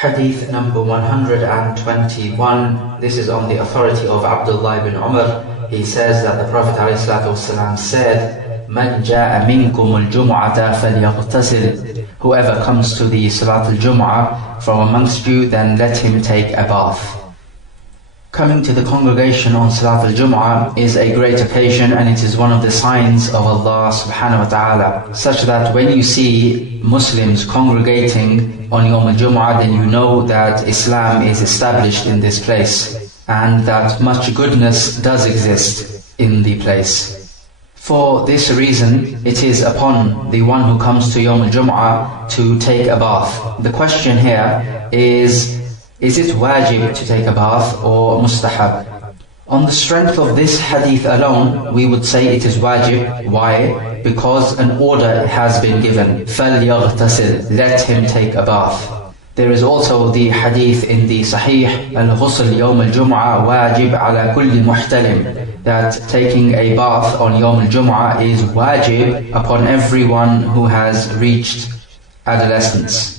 Hadith number 121. This is on the authority of Abdullah ibn Umar. He says that the Prophet ﷺ said, "Man jaa minkum al-jum'ata falyaghtasil." Whoever comes to the Salat al-Jum'ah from amongst you, then let him take a bath. Coming to the congregation on Salat al-Jum'ah is a great occasion, and it is one of the signs of Allah subhanahu wa ta'ala, such that when you see Muslims congregating on Yawm al-Jum'ah, then you know that Islam is established in this place, and that much goodness does exist in the place. For this reason, it is upon the one who comes to Yawm al-Jum'ah to take a bath. The question here is it wajib to take a bath or mustahab? On the strength of this hadith alone, we would say it is wajib. Why? Because an order has been given. فَلْيَغْتَسِلْ, let him take a bath. There is also the hadith in the Sahih, al-ghusl yawm al-jum'ah wajib ala kulli muhtalim, that taking a bath on Yawm al-Jum'ah is wajib upon everyone who has reached adolescence.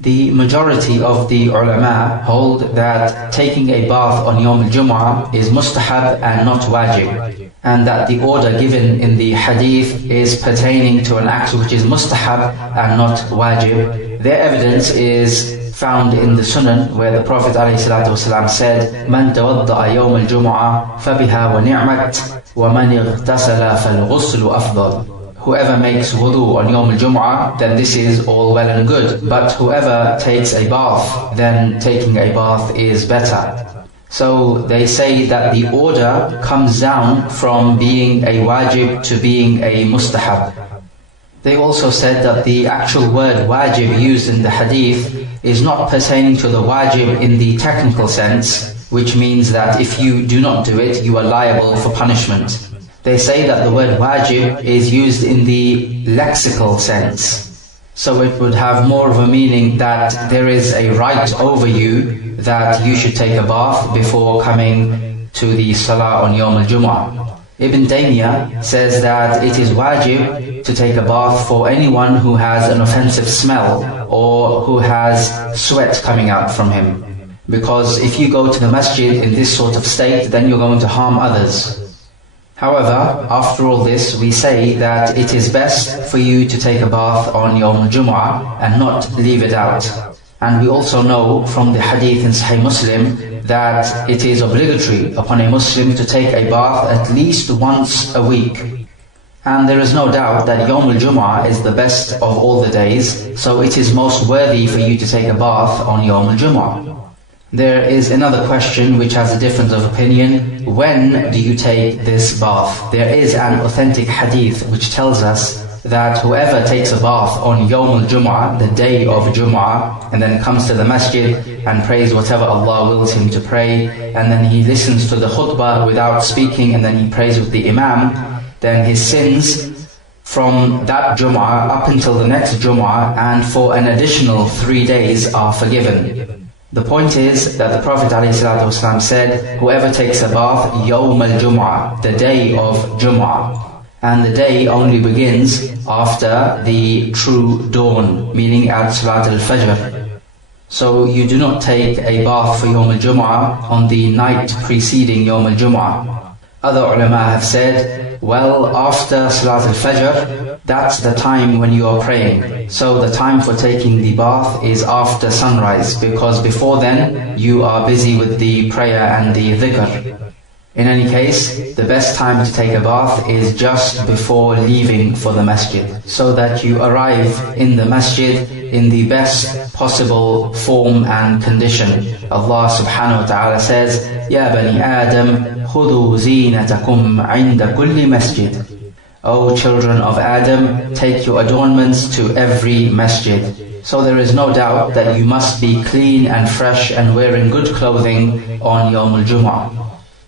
The majority of the ulama hold that taking a bath on Yawm al-Jum'ah is mustahab and not wajib, and that the order given in the hadith is pertaining to an act which is mustahab and not wajib. Their evidence is found in the Sunan, where the Prophet ﷺ said, "Man tawadda'a yawm al-jum'ah fabiha wa ni'mat, wa man ightasala fal-ghuslu afdal." Whoever makes wudu on Yawm al-Jum'ah, then this is all well and good. But whoever takes a bath, then taking a bath is better. So they say that the order comes down from being a wajib to being a mustahab. They also said that the actual word wajib used in the hadith is not pertaining to the wajib in the technical sense, which means that if you do not do it, you are liable for punishment. They say that the word wajib is used in the lexical sense. So it would have more of a meaning that there is a right over you that you should take a bath before coming to the Salah on Yawm al-Jum'ah. Ibn Taymiyyah says that it is wajib to take a bath for anyone who has an offensive smell or who has sweat coming out from him. Because if you go to the masjid in this sort of state, then you're going to harm others. However, after all this, we say that it is best for you to take a bath on Yawm al-Jum'ah and not leave it out. And we also know from the hadith in Sahih Muslim that it is obligatory upon a Muslim to take a bath at least once a week. And there is no doubt that Yawm al-Jum'ah is the best of all the days, so it is most worthy for you to take a bath on Yawm al-Jum'ah. There is another question which has a difference of opinion. When do you take this bath? There is an authentic hadith which tells us that whoever takes a bath on Yawm al-Jum'ah, the day of Jum'ah, and then comes to the masjid and prays whatever Allah wills him to pray, and then he listens to the khutbah without speaking, and then he prays with the imam, then his sins from that Jum'ah up until the next Jum'ah and for an additional 3 days are forgiven. The point is that the Prophet ﷺ said, whoever takes a bath Yawm al-Jum'ah, the day of Jum'ah, and the day only begins after the true dawn, meaning at Salat al-Fajr. So you do not take a bath for Yawm al-Jum'ah on the night preceding Yawm al-Jum'ah. Other ulama have said, well, after Salat al-Fajr, that's the time when you are praying. So the time for taking the bath is after sunrise, because before then you are busy with the prayer and the dhikr. In any case, the best time to take a bath is just before leaving for the masjid, so that you arrive in the masjid in the best possible form and condition. Allah subhanahu wa ta'ala says, "Ya bani Adam, khudhu zinatakum 'inda kulli masjid." O children of Adam, take your adornments to every masjid. So there is no doubt that you must be clean and fresh and wearing good clothing on Yawm al-Jum'ah.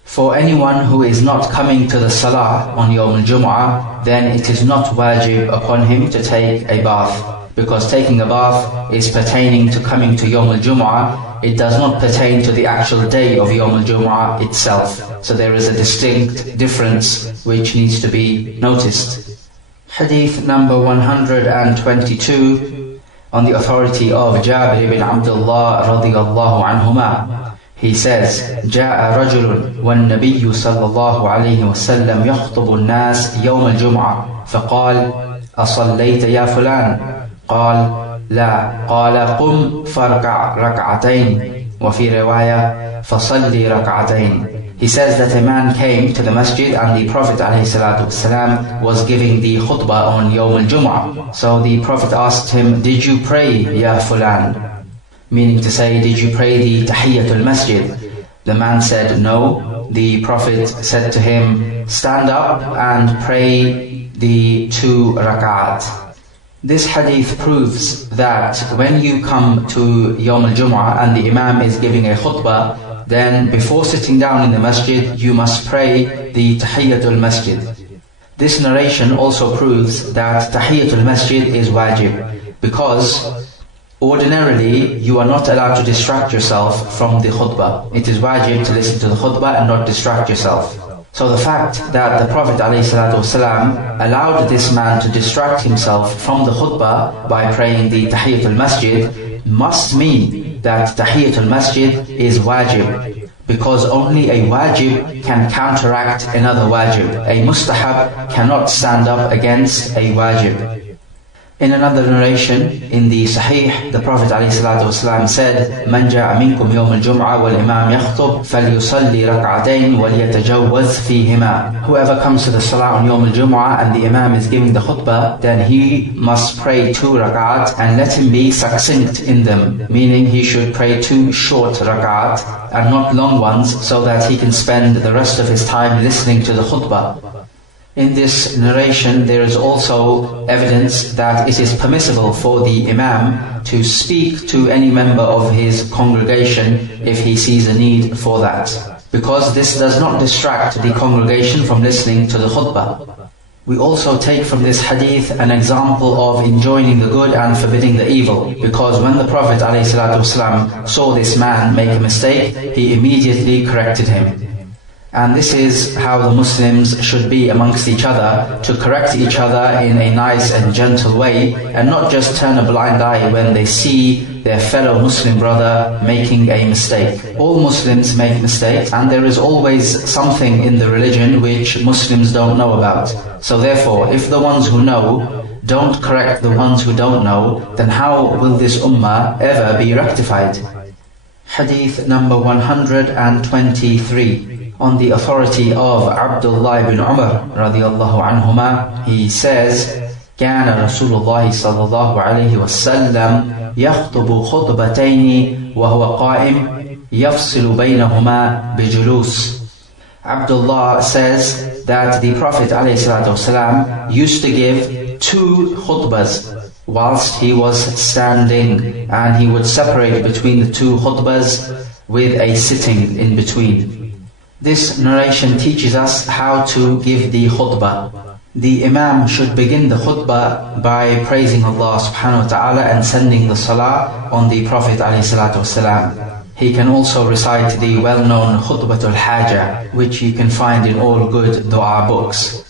For anyone who is not coming to the Salah on Yawm al-Jum'ah, then it is not wajib upon him to take a bath, because taking a bath is pertaining to coming to Yawm al-Jum'ah. It does not pertain to the actual day of Yawm al-Jum'ah itself. So there is a distinct difference which needs to be noticed. Hadith number 122. On the authority of Jabir ibn Abdullah radiyallahu anhuma, he says, جاء رجل والنبي صلى الله عليه وسلم يخطب الناس يوم الجمعة فقال أصليت يا فلان؟ قال لا. قال قم فاركع ركعتين وفي رواية فصلي ركعتين. He says that a man came to the masjid and the Prophet ﷺ was giving the khutbah on Yawm al-Jum'ah. So the Prophet asked him, did you pray ya fulan? Meaning to say, did you pray the Tahiyyatul Masjid? The man said no. The Prophet said to him, stand up and pray the 2 rak'at. This hadith proves that when you come to Yawm al-Jum'ah and the Imam is giving a khutbah, then before sitting down in the masjid, you must pray the Tahiyyatul Masjid. This narration also proves that Tahiyyatul Masjid is wajib, because ordinarily you are not allowed to distract yourself from the khutbah. It is wajib to listen to the khutbah and not distract yourself. So the fact that the Prophet ﷺ allowed this man to distract himself from the khutbah by praying the Tahiyyatul Masjid must mean that Tahiyyatul Masjid is wajib, because only a wajib can counteract another wajib. A mustahab cannot stand up against a wajib. In another narration in the Sahih, the Prophet ﷺ said, من جاء منكم يوم الجمعة والإمام يخطب فليصلي ركعتين وليتجوز فيهما. Whoever comes to the Salah on Yawm al-Jum'ah and the Imam is giving the khutbah, then he must pray 2 rak'at and let him be succinct in them. Meaning he should pray 2 short rak'at and not long ones, so that he can spend the rest of his time listening to the khutbah. In this narration, there is also evidence that it is permissible for the Imam to speak to any member of his congregation if he sees a need for that, because this does not distract the congregation from listening to the khutbah. We also take from this hadith an example of enjoining the good and forbidding the evil, because when the Prophet ﷺ saw this man make a mistake, he immediately corrected him. And this is how the Muslims should be amongst each other, to correct each other in a nice and gentle way, and not just turn a blind eye when they see their fellow Muslim brother making a mistake. All Muslims make mistakes, and there is always something in the religion which Muslims don't know about. So therefore, if the ones who know don't correct the ones who don't know, then how will this ummah ever be rectified? Hadith number 123. On the authority of Abdullah ibn Umar radiyallahu anhuma, he says, كان رسول الله صلى الله عليه وسلم يخطب خطبتين وهو قائم يفصل بينهما بجلوس. Abdullah says that the Prophet ﷺ used to give 2 khutbahs whilst he was standing, and he would separate between the 2 khutbahs with a sitting in between. This narration teaches us how to give the khutbah. The Imam should begin the khutbah by praising Allah subhanahu wa ta'ala and sending the salah on the Prophet ﷺ. He can also recite the well-known Khutbatul Haja, which you can find in all good dua books.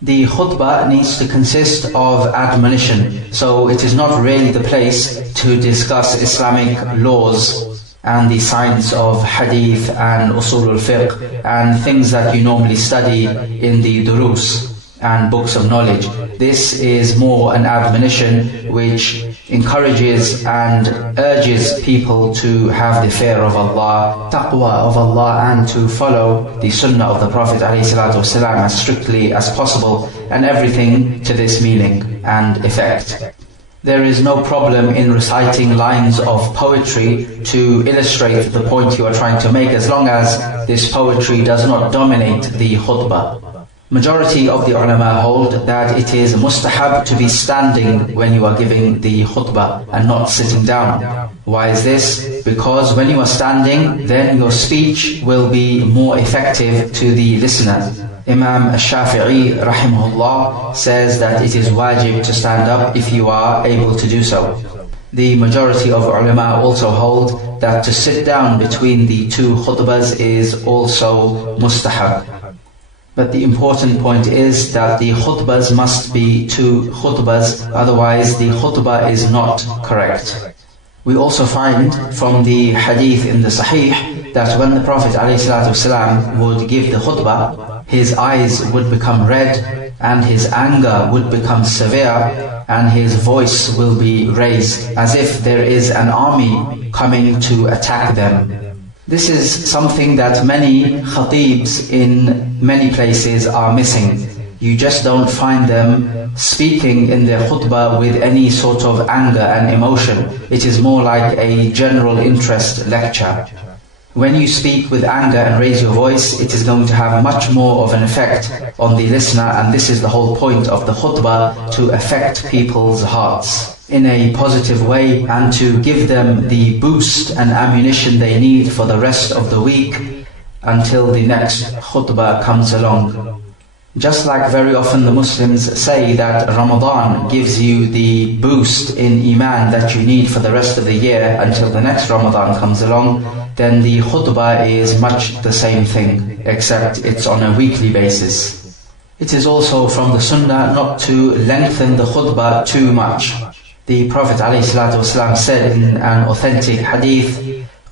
The khutbah needs to consist of admonition, so it is not really the place to discuss Islamic laws and the science of hadith and usul al-fiqh and things that you normally study in the durus and books of knowledge. This is more an admonition which encourages and urges people to have the fear of Allah, taqwa of Allah, and to follow the sunnah of the Prophet ﷺ as strictly as possible, and everything to this meaning and effect. There is no problem in reciting lines of poetry to illustrate the point you are trying to make, as long as this poetry does not dominate the khutbah. Majority of the ulama hold that it is mustahab to be standing when you are giving the khutbah and not sitting down. Why is this? Because when you are standing, then your speech will be more effective to the listener. Imam Shafi'i rahimahullah says that it is wajib to stand up if you are able to do so. The majority of ulama also hold that to sit down between the 2 khutbahs is also mustahab. But the important point is that the khutbahs must be 2 khutbahs, otherwise the khutbah is not correct. We also find from the hadith in the Sahih that when the Prophet ﷺ would give the khutbah, his eyes would become red and his anger would become severe and his voice will be raised as if there is an army coming to attack them. This is something that many khatibs in many places are missing. You just don't find them speaking in their khutbah with any sort of anger and emotion. It is more like a general interest lecture. When you speak with anger and raise your voice, it is going to have much more of an effect on the listener, and this is the whole point of the khutbah, to affect people's hearts in a positive way and to give them the boost and ammunition they need for the rest of the week until the next khutbah comes along. Just like very often the Muslims say that Ramadan gives you the boost in Iman that you need for the rest of the year until the next Ramadan comes along, then the khutbah is much the same thing, except it's on a weekly basis. It is also from the sunnah not to lengthen the khutbah too much. The Prophet ﷺ said in an authentic hadith,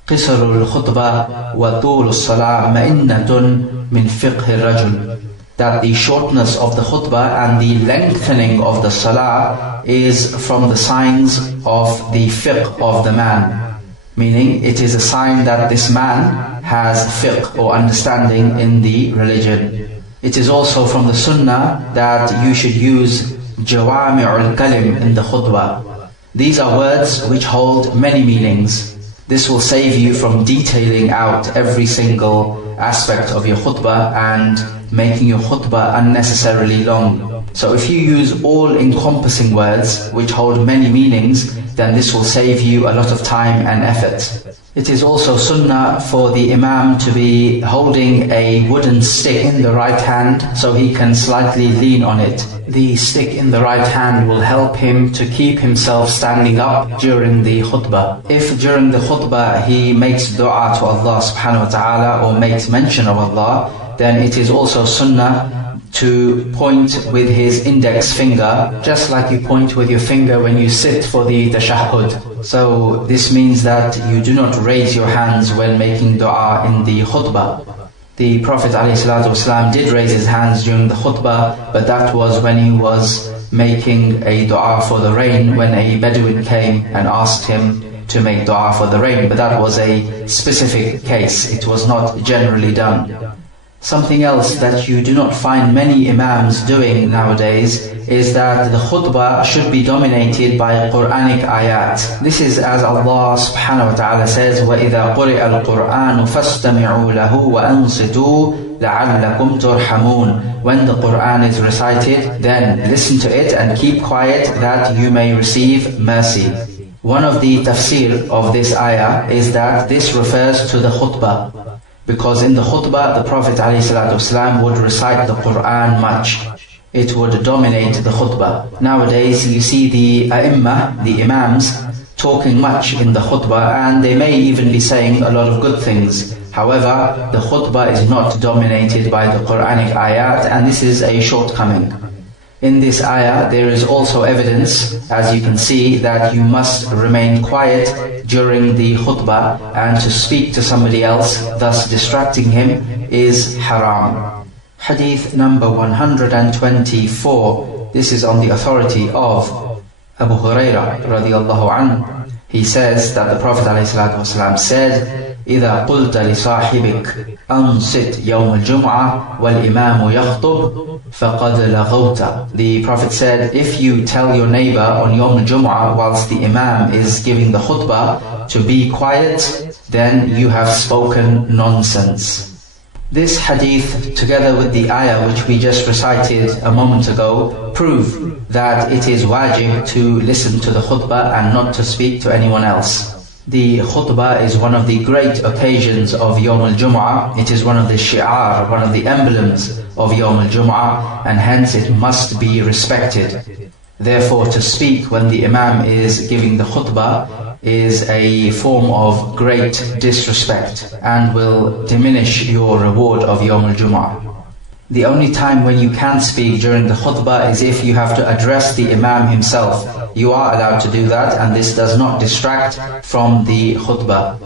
قِصَرُ الْخُطْبَةِ وَطُولُ الصَّلَاةِ مَئِنَّةٌ مِنْ فِقْهِ الرَّجُلِ, that the shortness of the khutbah and the lengthening of the salah is from the signs of the fiqh of the man. Meaning, it is a sign that this man has fiqh or understanding in the religion. It is also from the sunnah that you should use jawami'ul kalim in the khutbah. These are words which hold many meanings. This will save you from detailing out every single aspect of your khutbah and making your khutbah unnecessarily long. So if you use all-encompassing words which hold many meanings, then this will save you a lot of time and effort. It is also sunnah for the imam to be holding a wooden stick in the right hand so he can slightly lean on it. The stick in the right hand will help him to keep himself standing up during the khutbah. If during the khutbah he makes dua to Allah subhanahu wa ta'ala or makes mention of Allah, then it is also sunnah to point with his index finger, just like you point with your finger when you sit for the tashahhud. So this means that you do not raise your hands when making dua in the khutbah. The Prophet ﷺ did raise his hands during the khutbah, but that was when he was making a dua for the rain, when a Bedouin came and asked him to make dua for the rain. But that was a specific case, it was not generally done. Something else that you do not find many imams doing nowadays is that the khutbah should be dominated by Quranic ayat. This is as Allah subhanahu wa ta'ala says, وَإِذَا قُرِئَ الْقُرْآنُ فَاسْتَمِعُوا لَهُ وَأَنصِتُوا لَعَلَّكُمْ تُرْحَمُونَ. When the Quran is recited, then listen to it and keep quiet that you may receive mercy. One of the tafsir of this ayah is that this refers to the khutbah, because in the khutbah the Prophet ﷺ would recite the Quran much. It would dominate the khutbah. Nowadays you see the ai''mmah, the imams, talking much in the khutbah, and they may even be saying a lot of good things. However, the khutbah is not dominated by the Quranic ayat, and this is a shortcoming. In this ayah there is also evidence, as you can see, that you must remain quiet during the khutbah, and to speak to somebody else, thus distracting him, is haram. Hadith number 124. This is on the authority of Abu Hurairah radiallahu anhu. He says that the Prophet ﷺ said, إِذَا قُلْتَ لِصَاحِبِكَ أَنْصِتْ يَوْمَ الْجُمْعَةِ وَالْإِمَامُ يَخْطُبُ فَقَدْ لَغَوْتَ. The Prophet said, if you tell your neighbor on Yawm al-Jum'ah whilst the Imam is giving the khutbah to be quiet, then you have spoken nonsense. This hadith, together with the ayah which we just recited a moment ago, prove that it is wajib to listen to the khutbah and not to speak to anyone else. The khutbah is one of the great occasions of Yawm al-Jum'ah. It is one of the shi'ar, one of the emblems of Yawm al-Jum'ah, and hence it must be respected. Therefore, to speak when the Imam is giving the khutbah is a form of great disrespect and will diminish your reward of Yawm al-Jum'ah. The only time when you can speak during the khutbah is if you have to address the Imam himself. You are allowed to do that, and this does not distract from the khutbah.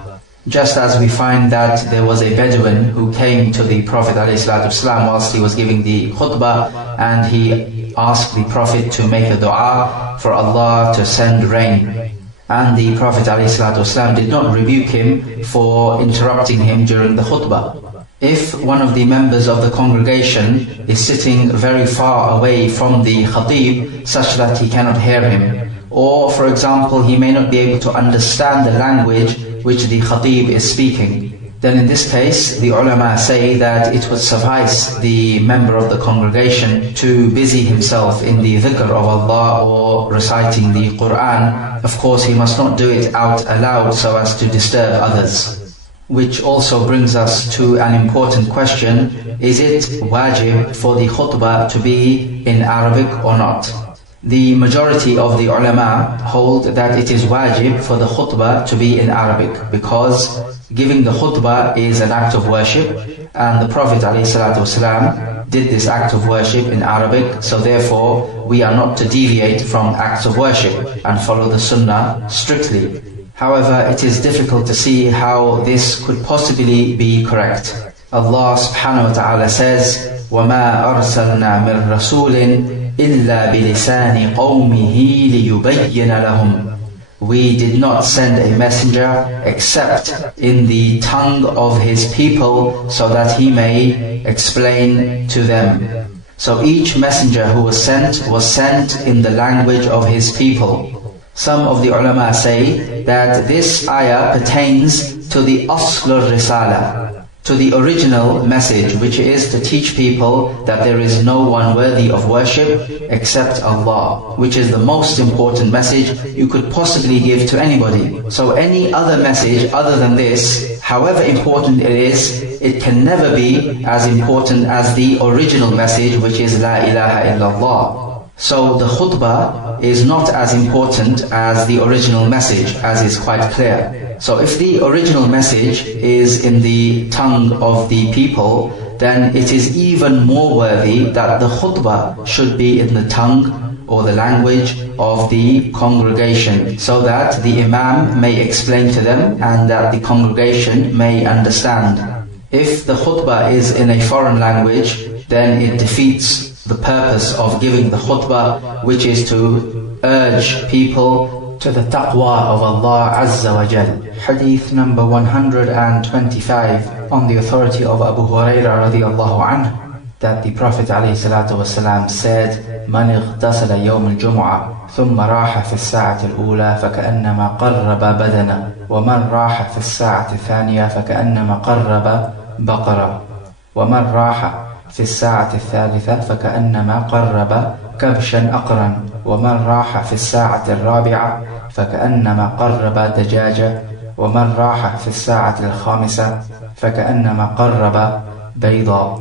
Just as we find that there was a Bedouin who came to the Prophet ﷺ whilst he was giving the khutbah, and he asked the Prophet to make a dua for Allah to send rain. And the Prophet ﷺ did not rebuke him for interrupting him during the khutbah. If one of the members of the congregation is sitting very far away from the khatib such that he cannot hear him, or for example he may not be able to understand the language which the khatib is speaking, then in this case the ulama say that it would suffice the member of the congregation to busy himself in the dhikr of Allah or reciting the Quran. Of course he must not do it out aloud so as to disturb others. Which also brings us to an important question: is it wajib for the khutbah to be in Arabic or not? The majority of the ulama hold that it is wajib for the khutbah to be in Arabic, because giving the khutbah is an act of worship, and the Prophet ﷺ did this act of worship in Arabic, so therefore we are not to deviate from acts of worship and follow the sunnah strictly. However, it is difficult to see how this could possibly be correct. Allah subhanahu wa ta'ala says, وَمَا أَرْسَلْنَا مِن رَسُولٍ إِلَّا بِلِسَانِ قَوْمِهِ لِيُبَيِّنَ لَهُمْ. We did not send a messenger except in the tongue of his people so that he may explain to them. So each messenger who was sent in the language of his people. Some of the ulama say that this ayah pertains to the asl al-risala, to the original message, which is to teach people that there is no one worthy of worship except Allah, which is the most important message you could possibly give to anybody. So any other message other than this, however important it is, it can never be as important as the original message, which is La ilaha illallah. So the khutbah is not as important as the original message, as is quite clear. So if the original message is in the tongue of the people, then it is even more worthy that the khutbah should be in the tongue or the language of the congregation, so that the imam may explain to them and that the congregation may understand. If the khutbah is in a foreign language, then it defeats the purpose of giving the khutbah, which is to urge people to the taqwa of Allah Azza wa Jal. Hadith number 125, on the authority of Abu Hurairah radiyallahu anhu, that the Prophet ﷺ said, من اغتسل يوم الجمعة ثم راح في الساعة الأولى فكأنما قرب بدنه ومن راح في الساعة الثانية فكأنما قرب بقرة ومن راح في الساعة الثالثة فكأنما قرب كبشا أقرا ومن راح في الساعة الرابعة فكأنما قرب دجاجة ومن راح في الساعة الخامسة فكأنما قرب بيضا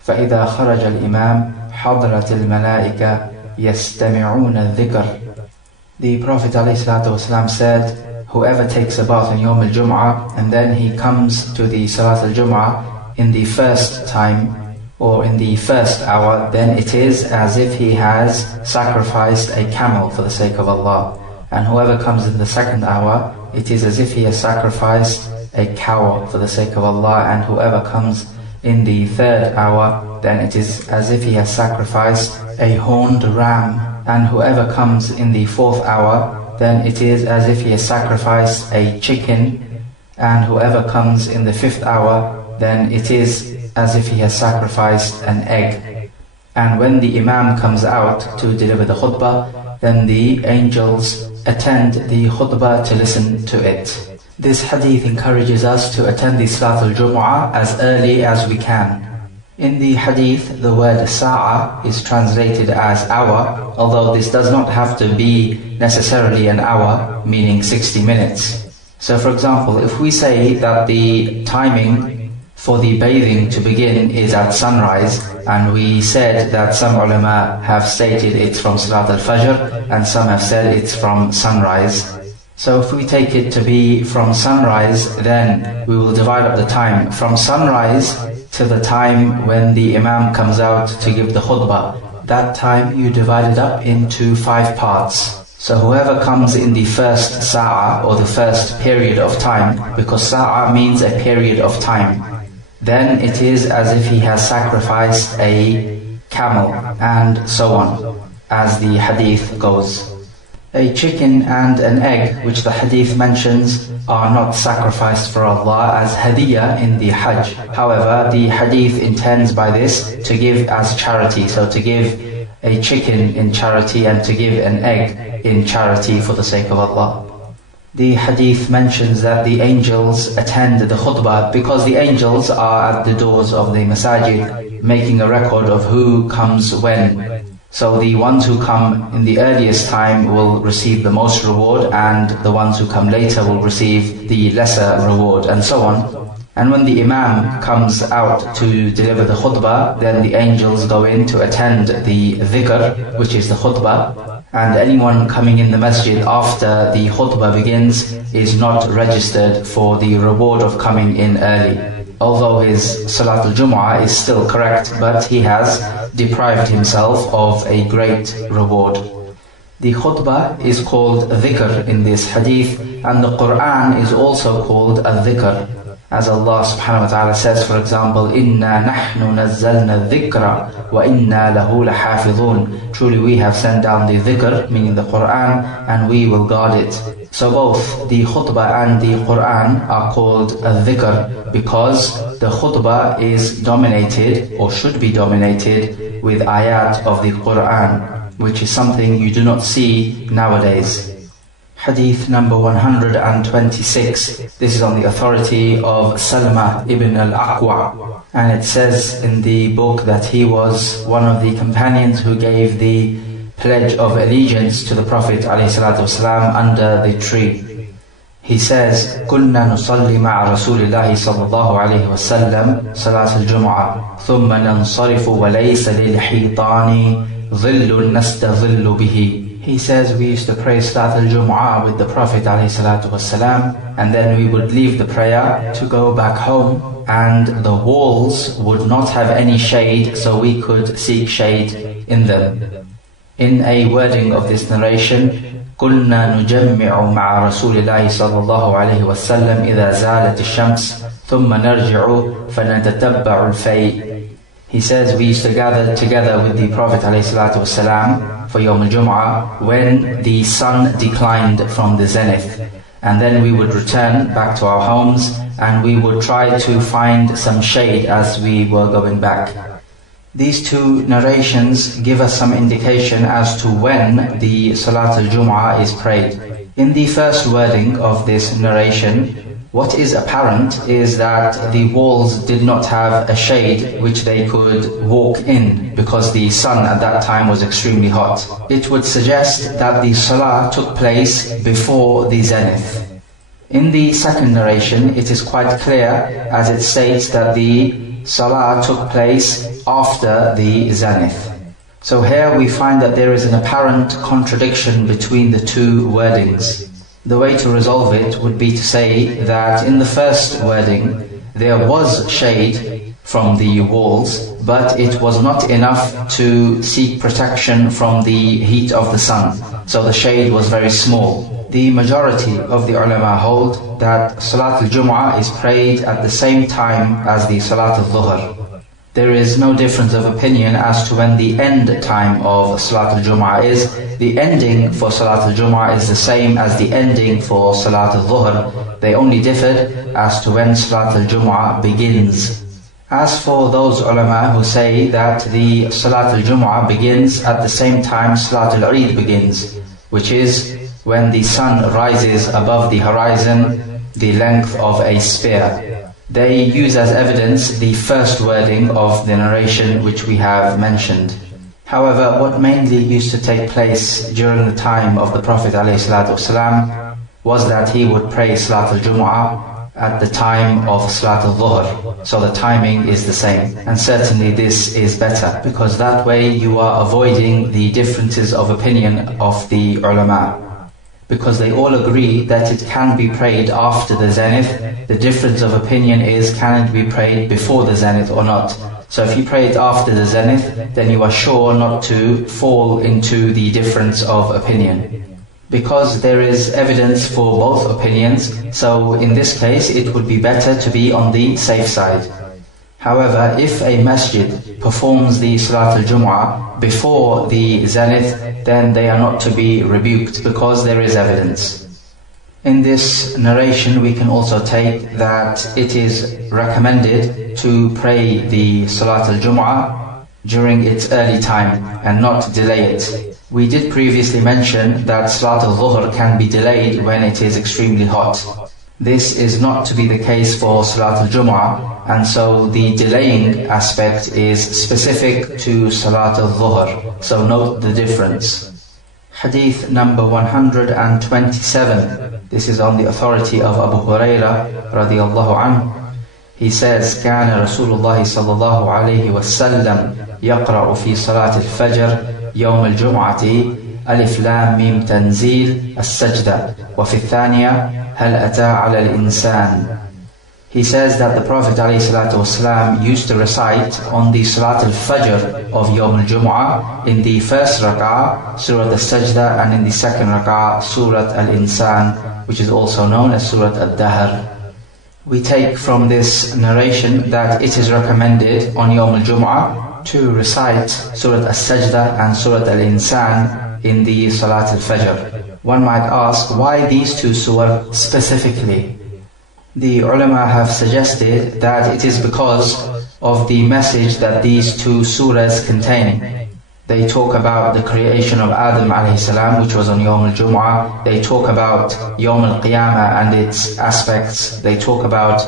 فإذا خرج الإمام حضرت الملائكة يستمعون الذكر. The Prophet ﷺ said, whoever takes a bath on Yawm al-Jum'ah and then he comes to the Salat al-Jum'ah in the first time or in the first hour, then it is as if he has sacrificed a camel for the sake of Allah. And whoever comes in the second hour, it is as if he has sacrificed a cow for the sake of Allah. And whoever comes in the third hour, then it is as if he has sacrificed a horned ram. And whoever comes in the fourth hour, then it is as if he has sacrificed a chicken. And whoever comes in the fifth hour, then it is as if he has sacrificed an egg. And when the Imam comes out to deliver the khutbah, then the angels attend the khutbah to listen to it. This hadith encourages us to attend the Salat al-Jum'ah as early as we can. In the hadith, the word sa'a is translated as hour, although this does not have to be necessarily an hour, meaning 60 minutes. So for example, if we say that the timing for the bathing to begin is at sunrise, and we said that some ulama have stated it's from Salat al-Fajr and some have said it's from sunrise. So if we take it to be from sunrise, then we will divide up the time from sunrise to the time when the Imam comes out to give the khutbah. That time you divide it up into 5 parts. So whoever comes in the first sa'ah, or the first period of time, because sa'ah means a period of time, then it is as if he has sacrificed a camel, and so on, as the hadith goes. A chicken and an egg, which the hadith mentions, are not sacrificed for Allah as hadiyah in the Hajj. However, the hadith intends by this to give as charity, so to give a chicken in charity and to give an egg in charity for the sake of Allah. The hadith mentions that the angels attend the khutbah because the angels are at the doors of the masajid, making a record of who comes when. So the ones who come in the earliest time will receive the most reward, and the ones who come later will receive the lesser reward, and so on. And when the Imam comes out to deliver the khutbah, then the angels go in to attend the dhikr, which is the khutbah. And anyone coming in the masjid after the khutbah begins is not registered for the reward of coming in early. Although his Salatul Jumu'ah is still correct, but he has deprived himself of a great reward. The khutbah is called dhikr in this hadith, and the Quran is also called a-dhikr. As Allah subhanahu wa ta'ala says, for example, إِنَّا نَحْنُ نَزَّلْنَا الذِّكْرَ وَإِنَّا لَهُ لَحَافِظُونَ. Truly we have sent down the dhikr, meaning the Quran, and we will guard it. So both the khutbah and the Quran are called a-dhikr because the khutbah is dominated, or should be dominated, with ayat of the Quran, which is something you do not see nowadays. Hadith number 126. This is on the authority of Salma ibn al-Aqwa, and it says in the book that he was one of the companions who gave the pledge of allegiance to the Prophet ﷺ under the tree. He says, كنا نصلي مع رسول الله صلى الله عليه وسلم صلاة الجمعة ثم ننصرف وليس للحيطان ظل نستظل به. He says we used to pray Salat al-Jumu'ah with the Prophet ﷺ, and then we would leave the prayer to go back home, and the walls would not have any shade, so we could seek shade in them. In a wording of this narration, كنا نجمع مع رسول الله صلى الله عليه وسلم إذا زالت الشمس ثم نرجع فنتتبع الفيء. He says we used to gather together with the Prophet ﷺ for Yawm al-Jum'ah when the sun declined from the zenith, and then we would return back to our homes and we would try to find some shade as we were going back. These two narrations give us some indication as to when the Salat al-Jum'ah is prayed. In the first wording of this narration, what is apparent is that the walls did not have a shade which they could walk in because the sun at that time was extremely hot. It would suggest that the Salah took place before the zenith. In the second narration, it is quite clear as it states that the Salah took place after the zenith. So here we find that there is an apparent contradiction between the two wordings. The way to resolve it would be to say that in the first wording there was shade from the walls, but it was not enough to seek protection from the heat of the sun. So the shade was very small. The majority of the ulama hold that Salat al-Jumu'ah is prayed at the same time as the Salat al-Dhuhr. There is no difference of opinion as to when the end time of Salat al-Jumu'ah is. The ending for Salat al-Jumu'ah is the same as the ending for Salat al-Dhuhr. They only differed as to when Salat al-Jumu'ah begins. As for those ulama who say that the Salat al-Jumu'ah begins at the same time Salat al-Eid begins, which is when the sun rises above the horizon the length of a spear, they use as evidence the first wording of the narration which we have mentioned. However, what mainly used to take place during the time of the Prophet ﷺ was that he would pray Salat al-Jumu'ah at the time of Salat al-Dhuhr. So the timing is the same. And certainly this is better, because that way you are avoiding the differences of opinion of the ulama. because they all agree that it can be prayed after the zenith. The difference of opinion is, can it be prayed before the zenith or not? So if you pray it after the zenith, then you are sure not to fall into the difference of opinion, because there is evidence for both opinions. So in this case, it would be better to be on the safe side. However, if a masjid performs the Salat al-Jum'ah before the zenith, then they are not to be rebuked, because there is evidence. In this narration, we can also take that it is recommended to pray the Salat al-Jum'ah during its early time and not delay it. We did previously mention that Salat al-Dhuhr can be delayed when it is extremely hot. This is not to be the case for Salat al-Jum'ah, and so the delaying aspect is specific to Salat al-Dhuhr. So note the difference. Hadith number 127. This is on the authority of Abu Hurairah radiyallahu anhu. He says, كان رسول الله صلى الله عليه وسلم يقرأ في صلاة الفجر يوم الجمعة ألف لام ميم تنزيل السجدة وفي الثانية هل أتى على الإنسان. He says that the Prophet ﷺ used to recite on the Salat al-Fajr of Yawm al-Jum'ah in the first rak'ah, Surah al-Sajda, and in the second rak'ah, Surah al-Insan, which is also known as Surah al-Dahr. We take from this narration that it is recommended on Yawm al-Jum'ah to recite Surah al-Sajda and Surah al-Insan in the Salat al-Fajr. One might ask, why these two surah specifically? The ulama have suggested that it is because of the message that these two surahs contain. They talk about the creation of Adam alayhi salam, which was on Yawm al-Jum'ah. They talk about Yawm al-Qiyamah and its aspects. They talk about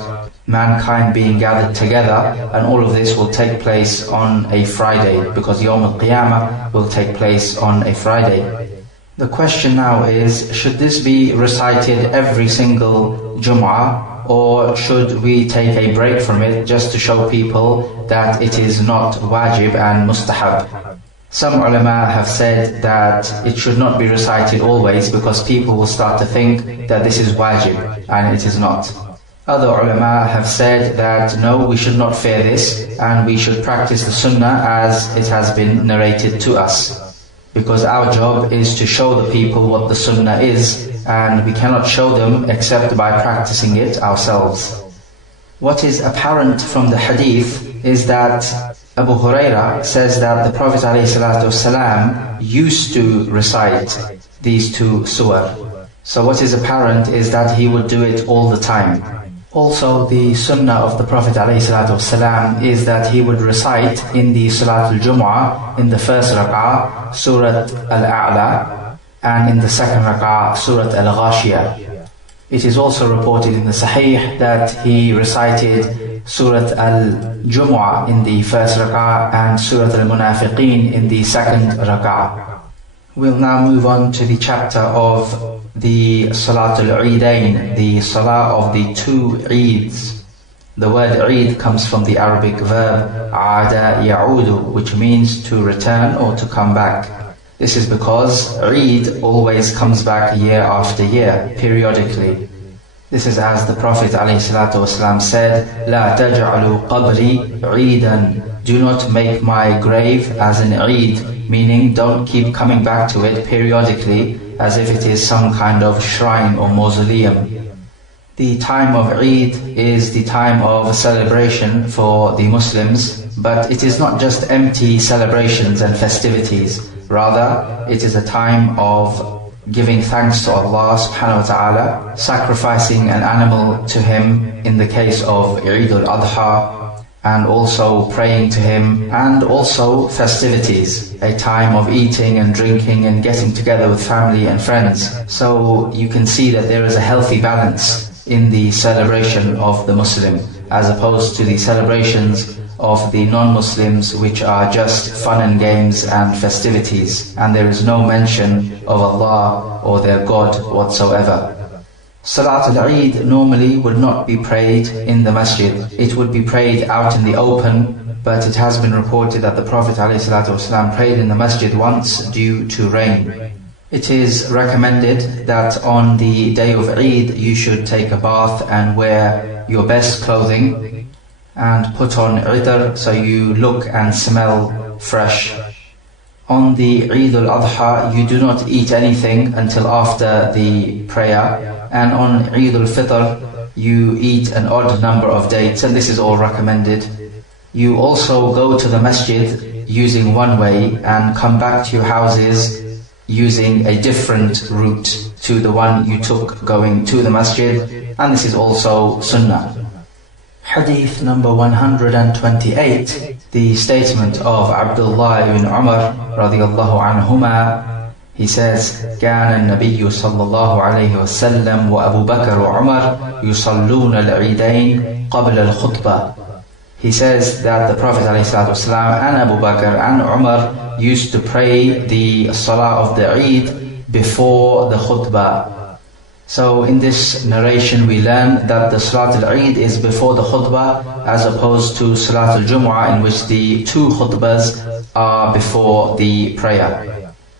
mankind being gathered together, and all of this will take place on a Friday, because Yawm al-Qiyamah will take place on a Friday. The question now is, should this be recited every single Jum'ah, or should we take a break from it just to show people that it is not wajib and mustahab? Some ulama have said that it should not be recited always, because people will start to think that this is wajib, and it is not. Other ulama have said that no, we should not fear this, and we should practice the sunnah as it has been narrated to us, because our job is to show the people what the sunnah is, and we cannot show them except by practicing it ourselves. What is apparent from the hadith is that Abu Hurairah says that the Prophet ﷺ used to recite these two surah. So what is apparent is that he would do it all the time. Also, the sunnah of the Prophet ﷺ is that he would recite in the Salat al-Jum'ah, in the first rak'ah, Surah al-A'la, and in the second rak'ah, Surah al-Ghashiyah. It is also reported in the Sahih that he recited Surah al-Jumu'ah in the first rak'ah and Surah al-Munafiqeen in the second rak'ah. We'll now move on to the chapter of the Salatul Eidain, the Salah of the two Eids. The word Eid comes from the Arabic verb Aada Ya'udu, which means to return or to come back. This is because Eid always comes back year after year, periodically. This is as the Prophet ﷺ said, لا تجعلوا قبري عيدا. Do not make my grave as an Eid, meaning don't keep coming back to it periodically as if it is some kind of shrine or mausoleum. The time of Eid is the time of celebration for the Muslims, but it is not just empty celebrations and festivities. Rather, it is a time of giving thanks to Allah subhanahu wa ta'ala, sacrificing an animal to Him in the case of Eid al-Adha, and also praying to Him, and also festivities, a time of eating and drinking and getting together with family and friends. So you can see that there is a healthy balance in the celebration of the Muslim, as opposed to the celebrations of the non-Muslims, which are just fun and games and festivities, and there is no mention of Allah or their God whatsoever. Salat al-Eid normally would not be prayed in the masjid. It would be prayed out in the open, but it has been reported that the Prophet ﷺ prayed in the masjid once due to rain. It is recommended that on the day of Eid you should take a bath and wear your best clothing and put on idr so you look and smell fresh. On the Eid al-Adha you do not eat anything until after the prayer, and on Eid al-Fitr you eat an odd number of dates, and this is all recommended. You also go to the masjid using one way and come back to your houses using a different route to the one you took going to the masjid, and this is also sunnah. Hadith number 128, the statement of Abdullah ibn Umar radiyallahu anhuma. He says, كان النبي صلى الله عليه وسلم وأبو بكر وعمر يصلون العيدين قبل الخطبة. He says that the Prophet ﷺ and Abu Bakr and Umar used to pray the Salah of the Eid before the khutbah. So in this narration we learn that the Salat al-Eid is before the khutbah, as opposed to Salat al-Jum'ah, in which the two khutbahs are before the prayer.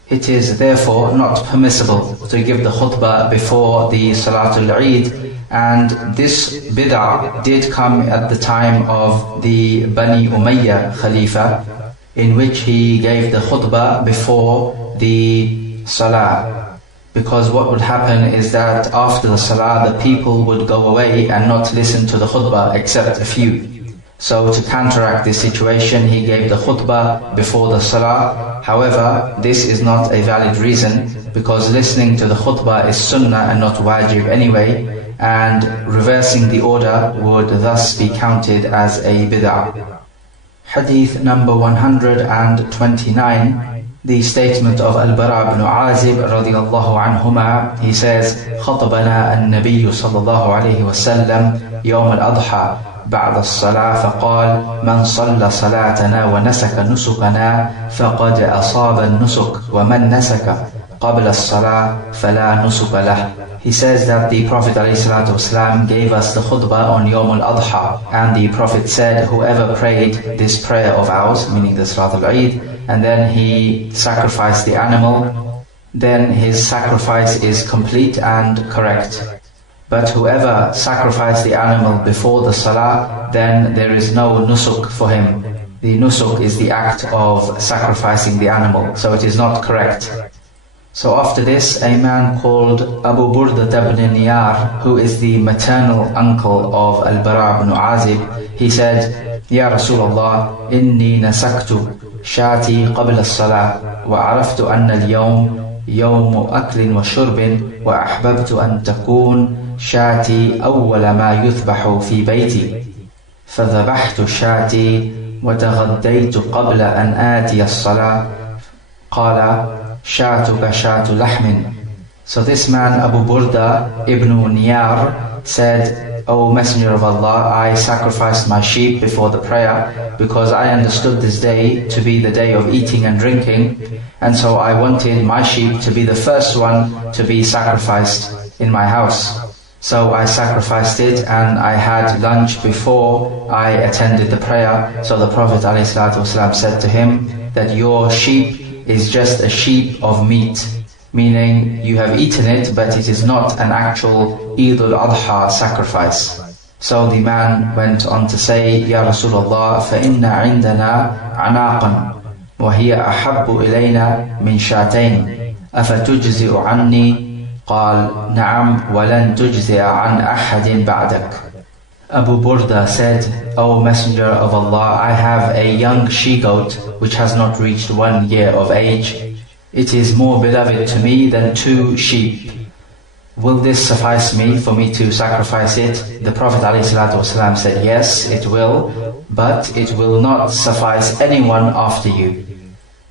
It is therefore not permissible to give the khutbah before the Salat al-Eid, and this bid'ah did come at the time of the Bani Umayyah Khalifa, in which he gave the khutbah before the Salah. Because what would happen is that after the Salah the people would go away and not listen to the khutbah except a few. So to counteract this situation he gave the khutbah before the Salah. However, this is not a valid reason, because listening to the khutbah is sunnah and not wajib anyway, and reversing the order would thus be counted as a bid'ah. Hadith number 129, the statement of Al-Bara ibn Azib radiyallahu anhuma. He says, خطبنا النبي صلى الله عليه وسلم يوم الأضحى بعد الصلاة فقال من صلى صلاتنا ونسك نسكنا فقد أصاب النسك ومن نسك قبل الصلاة فلا نسك له. He says that the Prophet ﷺ gave us the khutbah on Yawm al-Adha, and the Prophet said, whoever prayed this prayer of ours, meaning the Salat al-Eid, and then he sacrificed the animal, then his sacrifice is complete and correct. But whoever sacrificed the animal before the Salah, then there is no nusuk for him. The nusuk is the act of sacrificing the animal, so it is not correct. So after this, a man called Abu Burda ibn Niyar, who is the maternal uncle of Al-Bara ibn Azib, he said, Ya Rasulullah, inni nasaktu shati qabla as-salah, wa araftu anna al-yawm yawm aklin wa shurbin, wa ahbabtu an takun shati awwala ma yuthbahu fi bayti. فذبحت شاتي وتغديت قبل أن آتي الصلاة. قال شاتك شات لحم. So this man, Abu Burda ibn Niyar, said, O Messenger of Allah, I sacrificed my sheep before the prayer because I understood this day to be the day of eating and drinking, and so I wanted my sheep to be the first one to be sacrificed in my house. So I sacrificed it, and I had lunch before I attended the prayer. So the Prophet ﷺ said to him that your sheep is just a sheep of meat, meaning you have eaten it, but it is not an actual Eid al-Adha sacrifice. So the man went on to say, Ya Rasulullah, فَإِنَّ عِنْدَنَا عَنَاقًا وَهِيَ أَحَبُّ إِلَيْنَا مِنْ شَاتَيْنِ أَفَتُجْزِئُ عَنِّي قال نعم ولن تجزئ عن أحد بعدك. Abu Burda said, O Messenger of Allah, I have a young she-goat which has not reached 1 year of age. It is more beloved to me than 2 sheep. Will this suffice me for me to sacrifice it? The Prophet ﷺ said, yes, it will, but it will not suffice anyone after you.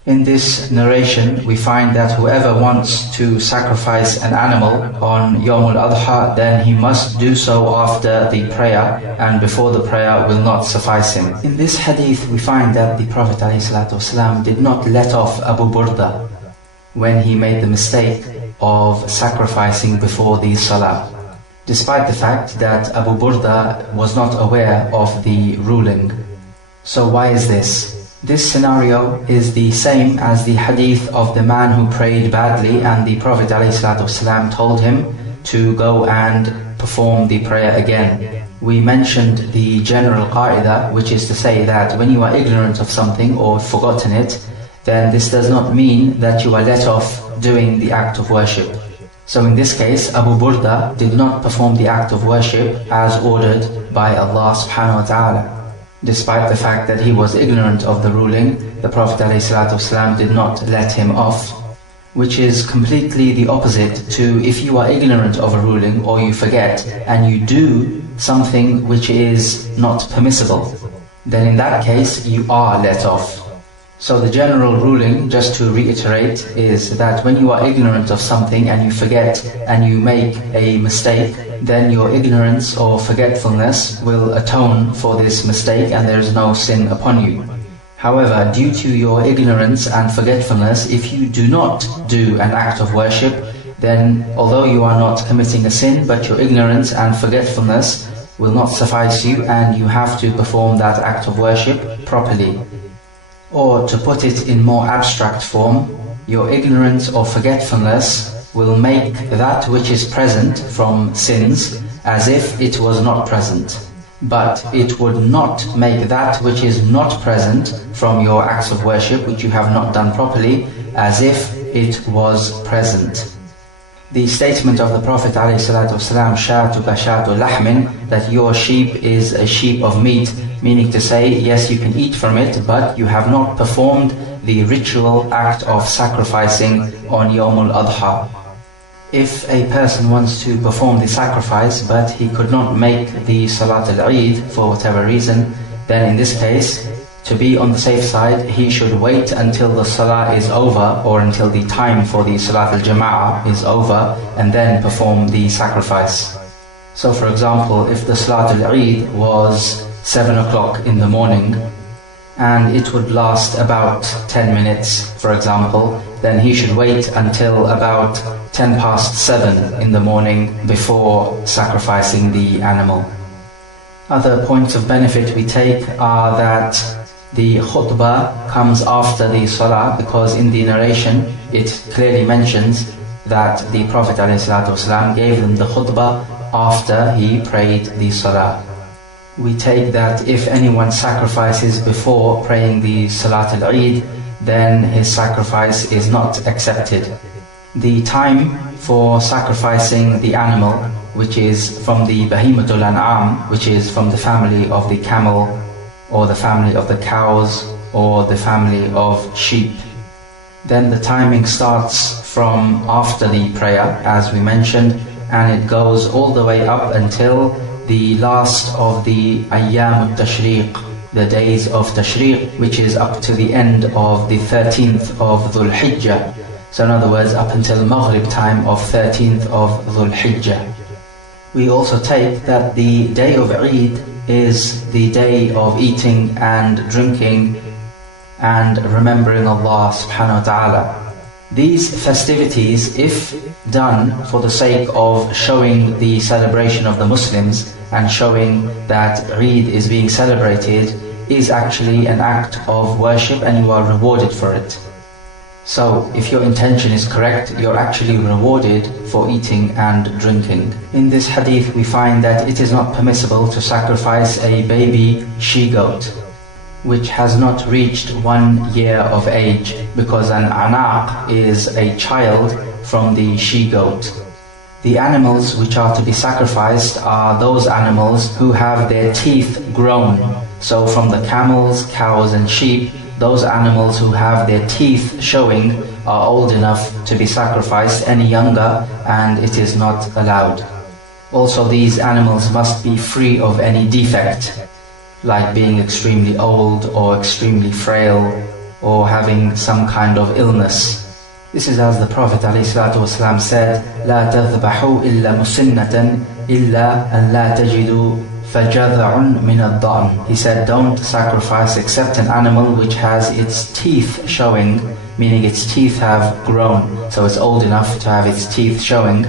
In this narration, we find that whoever wants to sacrifice an animal on Yawm al-Adha, then he must do so after the prayer, and before the prayer will not suffice him. In this hadith, we find that the Prophet ﷺ did not let off Abu Burda when he made the mistake of sacrificing before the Salah, despite the fact that Abu Burda was not aware of the ruling. So why is this? This scenario is the same as the hadith of the man who prayed badly and the Prophet ﷺ told him to go and perform the prayer again. We mentioned the general qaida, which is to say that when you are ignorant of something or forgotten it, then this does not mean that you are let off doing the act of worship. So in this case, Abu Burda did not perform the act of worship as ordered by Allah subhanahu wa ta'ala. Despite the fact that he was ignorant of the ruling, the Prophet ﷺ did not let him off, which is completely the opposite to if you are ignorant of a ruling or you forget and you do something which is not permissible, then in that case you are let off. So the general ruling, just to reiterate, is that when you are ignorant of something and you forget and you make a mistake, then your ignorance or forgetfulness will atone for this mistake and there is no sin upon you. However, due to your ignorance and forgetfulness, if you do not do an act of worship, then although you are not committing a sin, but your ignorance and forgetfulness will not suffice you and you have to perform that act of worship properly. Or to put it in more abstract form, your ignorance or forgetfulness will make that which is present from sins as if it was not present. But it would not make that which is not present from your acts of worship, which you have not done properly, as if it was present. The statement of the Prophet ﷺ, "Shatuka shatu lahmin," that your sheep is a sheep of meat, meaning to say, yes, you can eat from it, but you have not performed the ritual act of sacrificing on Yawmul Adha. If a person wants to perform the sacrifice, but he could not make the Salat al-Eid for whatever reason, then in this case, to be on the safe side, he should wait until the Salah is over, or until the time for the Salat al-Jama'ah is over, and then perform the sacrifice. So for example, if the Salat al-Eid was 7 o'clock in the morning, and it would last about 10 minutes, for example, then he should wait until about 10 past 7 in the morning before sacrificing the animal. Other points of benefit we take are that the khutbah comes after the salah, because in the narration it clearly mentions that the Prophet ﷺ gave them the khutbah after he prayed the salah. We take that if anyone sacrifices before praying the Salat al-Eid, then his sacrifice is not accepted. The time for sacrificing the animal, which is from the Bahimatul An'am, which is from the family of the camel, or the family of the cows, or the family of sheep, then the timing starts from after the prayer, as we mentioned, and it goes all the way up until the last of the Ayyam al-Tashriq, the days of Tashriq, which is up to the end of the 13th of Dhul Hijjah. So in other words, up until Maghrib time of 13th of Dhul Hijjah. We also take that the day of Eid is the day of eating and drinking and remembering Allah subhanahu wa ta'ala. These festivities, if done for the sake of showing the celebration of the Muslims and showing that Eid is being celebrated, is actually an act of worship and you are rewarded for it. So if your intention is correct, you're actually rewarded for eating and drinking. In this hadith we find that it is not permissible to sacrifice a baby she-goat which has not reached 1 year of age, because an anaq is a child from the she-goat. The animals which are to be sacrificed are those animals who have their teeth grown. So from the camels, cows and sheep, those animals who have their teeth showing are old enough to be sacrificed. Any younger and it is not allowed. Also, these animals must be free of any defect, like being extremely old or extremely frail or having some kind of illness. This is as the Prophet ﷺ said, لا تذبحوا إلا مسنة إلا أن لا تجدوا فجذع من الضأن. He said, don't sacrifice except an animal which has its teeth showing, meaning its teeth have grown, so it's old enough to have its teeth showing.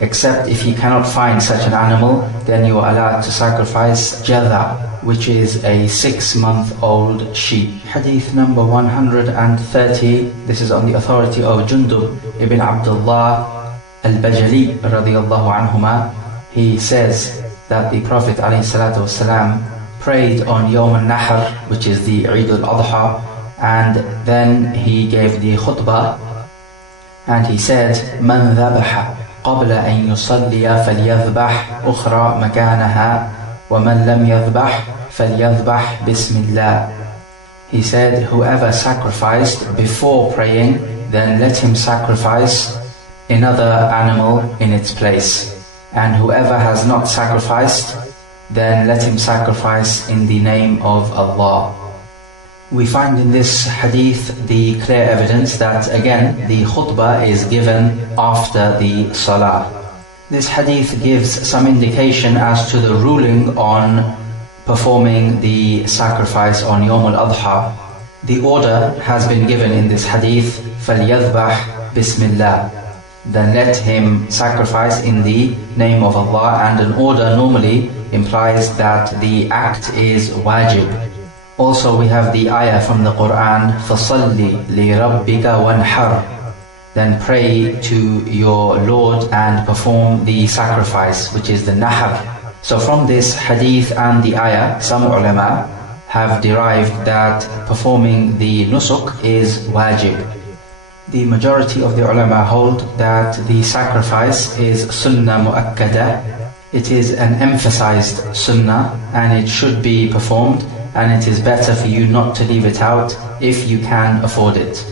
Except if you cannot find such an animal, then you are allowed to sacrifice jadha. which is a 6-month-old sheep. Hadith number 130, this is on the authority of Jundub ibn Abdullah Al-Bajali radiyallahu anhuma. He says that the Prophet ﷺ prayed on Yawm al-Nahr, which is the Eid al-Adha, and then he gave the khutbah, and he said, "Man dhabaha قبل أن يصلي فليذبح أخرى مكانها ومن لم يذبح فليذبح بسم الله." He said, whoever sacrificed before praying, then let him sacrifice another animal in its place. And whoever has not sacrificed, then let him sacrifice in the name of Allah. We find in this hadith the clear evidence that, again, the khutbah is given after the salah. This hadith gives some indication as to the ruling on performing the sacrifice on Yawm al-Adha. The order has been given in this hadith, فَلْيَذْبَحْ بِسْمِ اللَّهِ. Then let him sacrifice in the name of Allah, and an order normally implies that the act is wajib. Also we have the ayah from the Quran, فَصَلِّ لِرَبِّكَ وَانْحَرْ. Then pray to your Lord and perform the sacrifice, which is the nahr. So from this hadith and the ayah, some ulama have derived that performing the nusuk is wajib. The majority of the ulama hold that the sacrifice is sunnah mu'akkada. It is an emphasized sunnah and it should be performed, and it is better for you not to leave it out if you can afford it.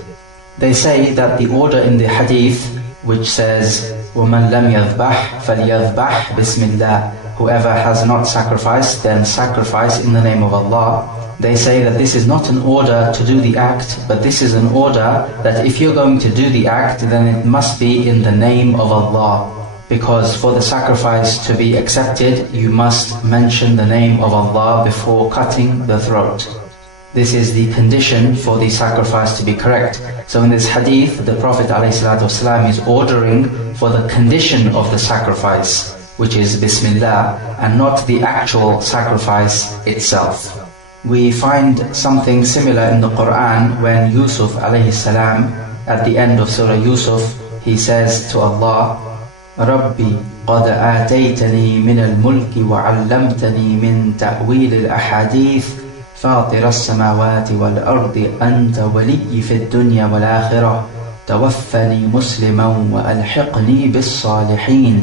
They say that the order in the hadith which says وَمَنْ لَمْ يَذْبَحْ فَلْيَذْبَحْ بِسْمِ اللَّهِ, whoever has not sacrificed, then sacrifice in the name of Allah. They say that this is not an order to do the act, but this is an order that if you're going to do the act, then it must be in the name of Allah. Because for the sacrifice to be accepted, you must mention the name of Allah before cutting the throat. This is the condition for the sacrifice to be correct. So in this hadith, the Prophet ﷺ is ordering for the condition of the sacrifice, which is Bismillah, and not the actual sacrifice itself. We find something similar in the Quran when Yusuf ﷺ, at the end of Surah Yusuf, he says to Allah, ربي قد آتيتني من الملك وعلمتني من تأويل الأحاديث فاطر السماوات والأرض أنت ولي في الدنيا والآخرة توفني مسلما وألحقني بالصالحين.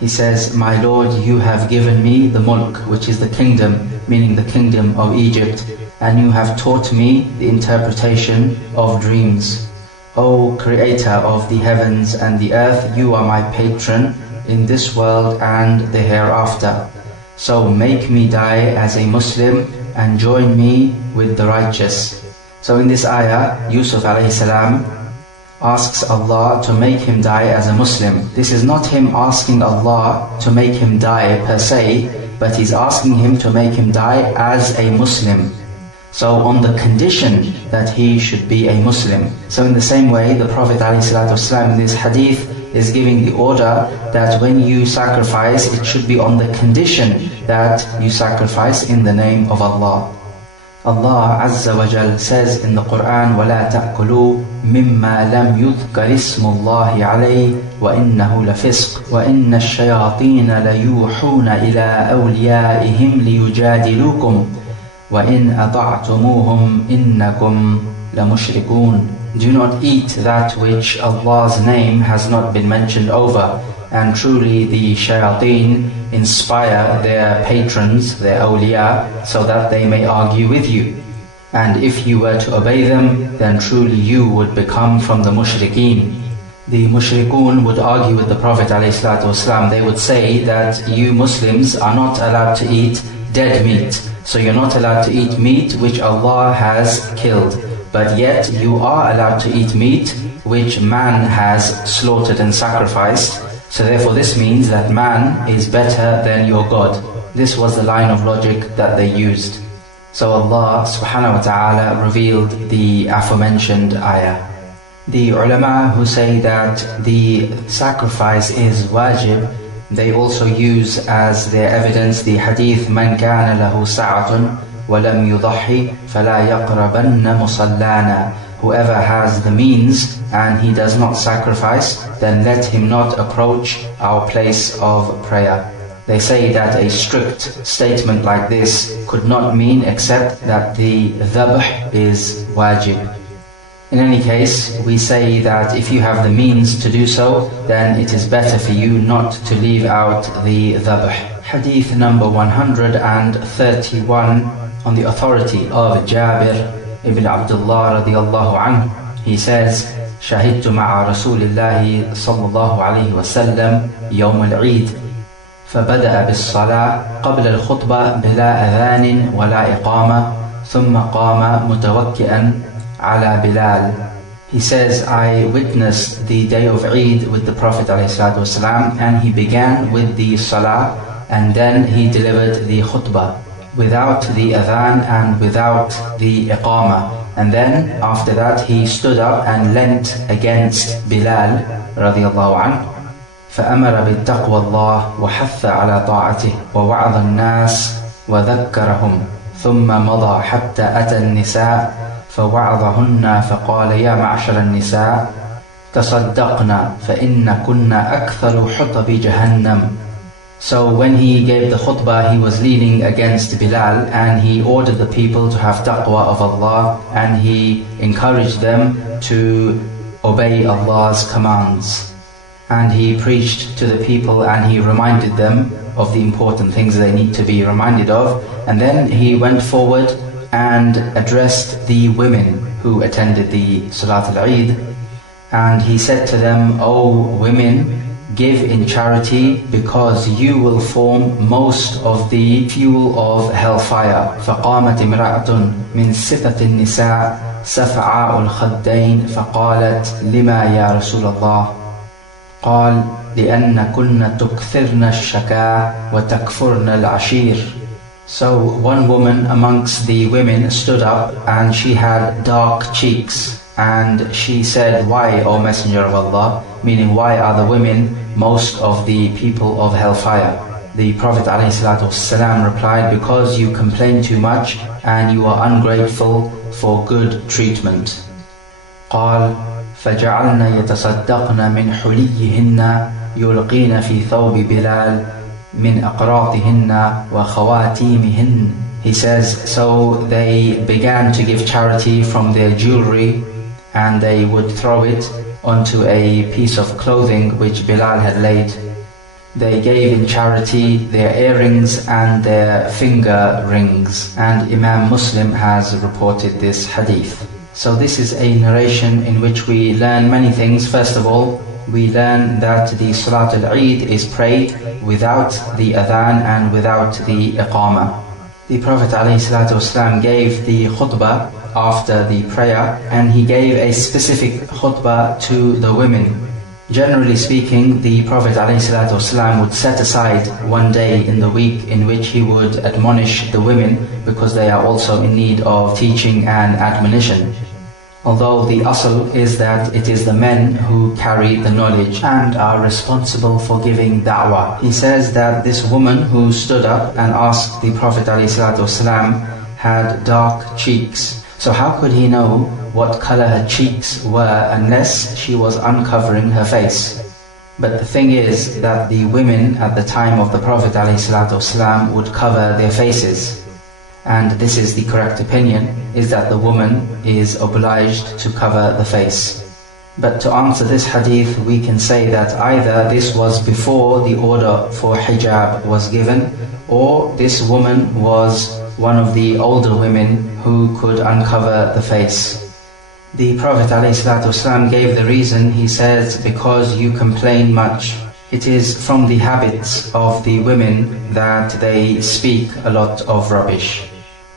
He says, my Lord, you have given me the mulk, which is the kingdom, meaning the kingdom of Egypt, and you have taught me the interpretation of dreams. O Creator of the heavens and the earth, you are my patron in this world and the hereafter. So make me die as a Muslim and join me with the righteous. So in this ayah, Yusuf ﷺ asks Allah to make him die as a Muslim. This is not him asking Allah to make him die per se, but he's asking him to make him die as a Muslim. So on the condition that he should be a Muslim. So in the same way, the Prophet ﷺ in this hadith is giving the order that when you sacrifice, it should be on the condition that you sacrifice in the name of Allah. Allah Azza wa Jal says in the Quran, وَلَا تَأْكُلُوا مِمَّا لَمْ يُذْكَرِ اسْمُ اللَّهِ عَلَيْهِ وَإِنَّهُ لَفِسْقٌ وَإِنَّ الشَّيَاطِينَ لَيُوحُونَ إِلَىٰ أَوْلِيَائِهِمْ لِيُجَادِلُوكُمْ وَإِنْ أَطَعْتُمُوهُمْ إِنَّكُمْ لَمُشْرِكُونَ. Do not eat that which Allah's name has not been mentioned over, and truly the shayateen inspire their patrons, their awliya, so that they may argue with you. And if you were to obey them, then truly you would become from the mushrikeen. The mushrikun would argue with the Prophet ﷺ. They would say that you Muslims are not allowed to eat dead meat. So you're not allowed to eat meat which Allah has killed. But yet you are allowed to eat meat which man has slaughtered and sacrificed. So therefore this means that man is better than your God. This was the line of logic that they used. So Allah subhanahu wa ta'ala revealed the aforementioned ayah. The ulama who say that the sacrifice is wajib, They also use as their evidence the hadith من كان له سعة ولم يضحي فلا يقربن مصلانا. Whoever has the means and he does not sacrifice, then let him not approach our place of prayer. They say that a strict statement like this could not mean except that the dhabh is wajib. In any case, we say that if you have the means to do so, then it is better for you not to leave out the dhabh. Hadith number 131 on the authority of Jabir ibn Abdullah radiyallahu anhu. He says, شهدت مع رسول الله صلى الله عليه وسلم يوم العيد فبدأ بالصلاة قبل الخطبة بلا أذان ولا إقامة ثم قام متوكئا على بلال. He says, I witnessed the day of Eid with the Prophet ﷺ, and he began with the Salah and then he delivered the khutbah without the adhan and without the iqamah. And then after that he stood up and leant against Bilal radiallahu anhu. فأمر بالتقوى الله وحث على طاعته ووعظ الناس وذكرهم ثم مضى حتى أتى النساء فوعظهن فقال يا معشر النساء تصدقنا فإن كنا أكثر حطب جهنم. So when he gave the khutbah, he was leaning against Bilal and he ordered the people to have taqwa of Allah and he encouraged them to obey Allah's commands. And he preached to the people and he reminded them of the important things they need to be reminded of. And then he went forward and addressed the women who attended the Salat al-Eid. And he said to them, O women, give in charity because you will form most of the fuel of hellfire. فقامت امرأة من ستة النساء سفعاء الخدين فقالت لما يا رسول الله؟ قال لأن كن تكثرن الشكاء وتكفرن العشير. So one woman amongst the women stood up and she had dark cheeks and she said, why, O Messenger of Allah? Meaning, why are the women most of the people of hellfire? The Prophet ﷺ replied, because you complain too much and you are ungrateful for good treatment. قال فجعلنا يتصدقن من حليهن يلقين في ثوب بلال من أقراطهن وخواتيمهن. He says, so they began to give charity from their jewelry and they would throw it onto a piece of clothing which Bilal had laid. They gave in charity their earrings and their finger rings, and Imam Muslim has reported this hadith. So this is a narration in which we learn many things. First of all, we learn that the Salat al-Eid is prayed without the adhan and without the iqamah. The Prophet ﷺ gave the khutbah after the prayer and he gave a specific khutbah to the women. Generally speaking, the Prophet ﷺ would set aside one day in the week in which he would admonish the women because they are also in need of teaching and admonition. Although the asl is that it is the men who carry the knowledge and are responsible for giving da'wah. He says that this woman who stood up and asked the Prophet ﷺ had dark cheeks. So how could he know what color her cheeks were unless she was uncovering her face? But the thing is that the women at the time of the Prophet ﷺ would cover their faces. And this is the correct opinion, is that the woman is obliged to cover the face. But to answer this hadith, we can say that either this was before the order for hijab was given, or this woman was one of the older women who could uncover the face. The Prophet ﷺ gave the reason. He says, because you complain much. It is from the habits of the women that they speak a lot of rubbish.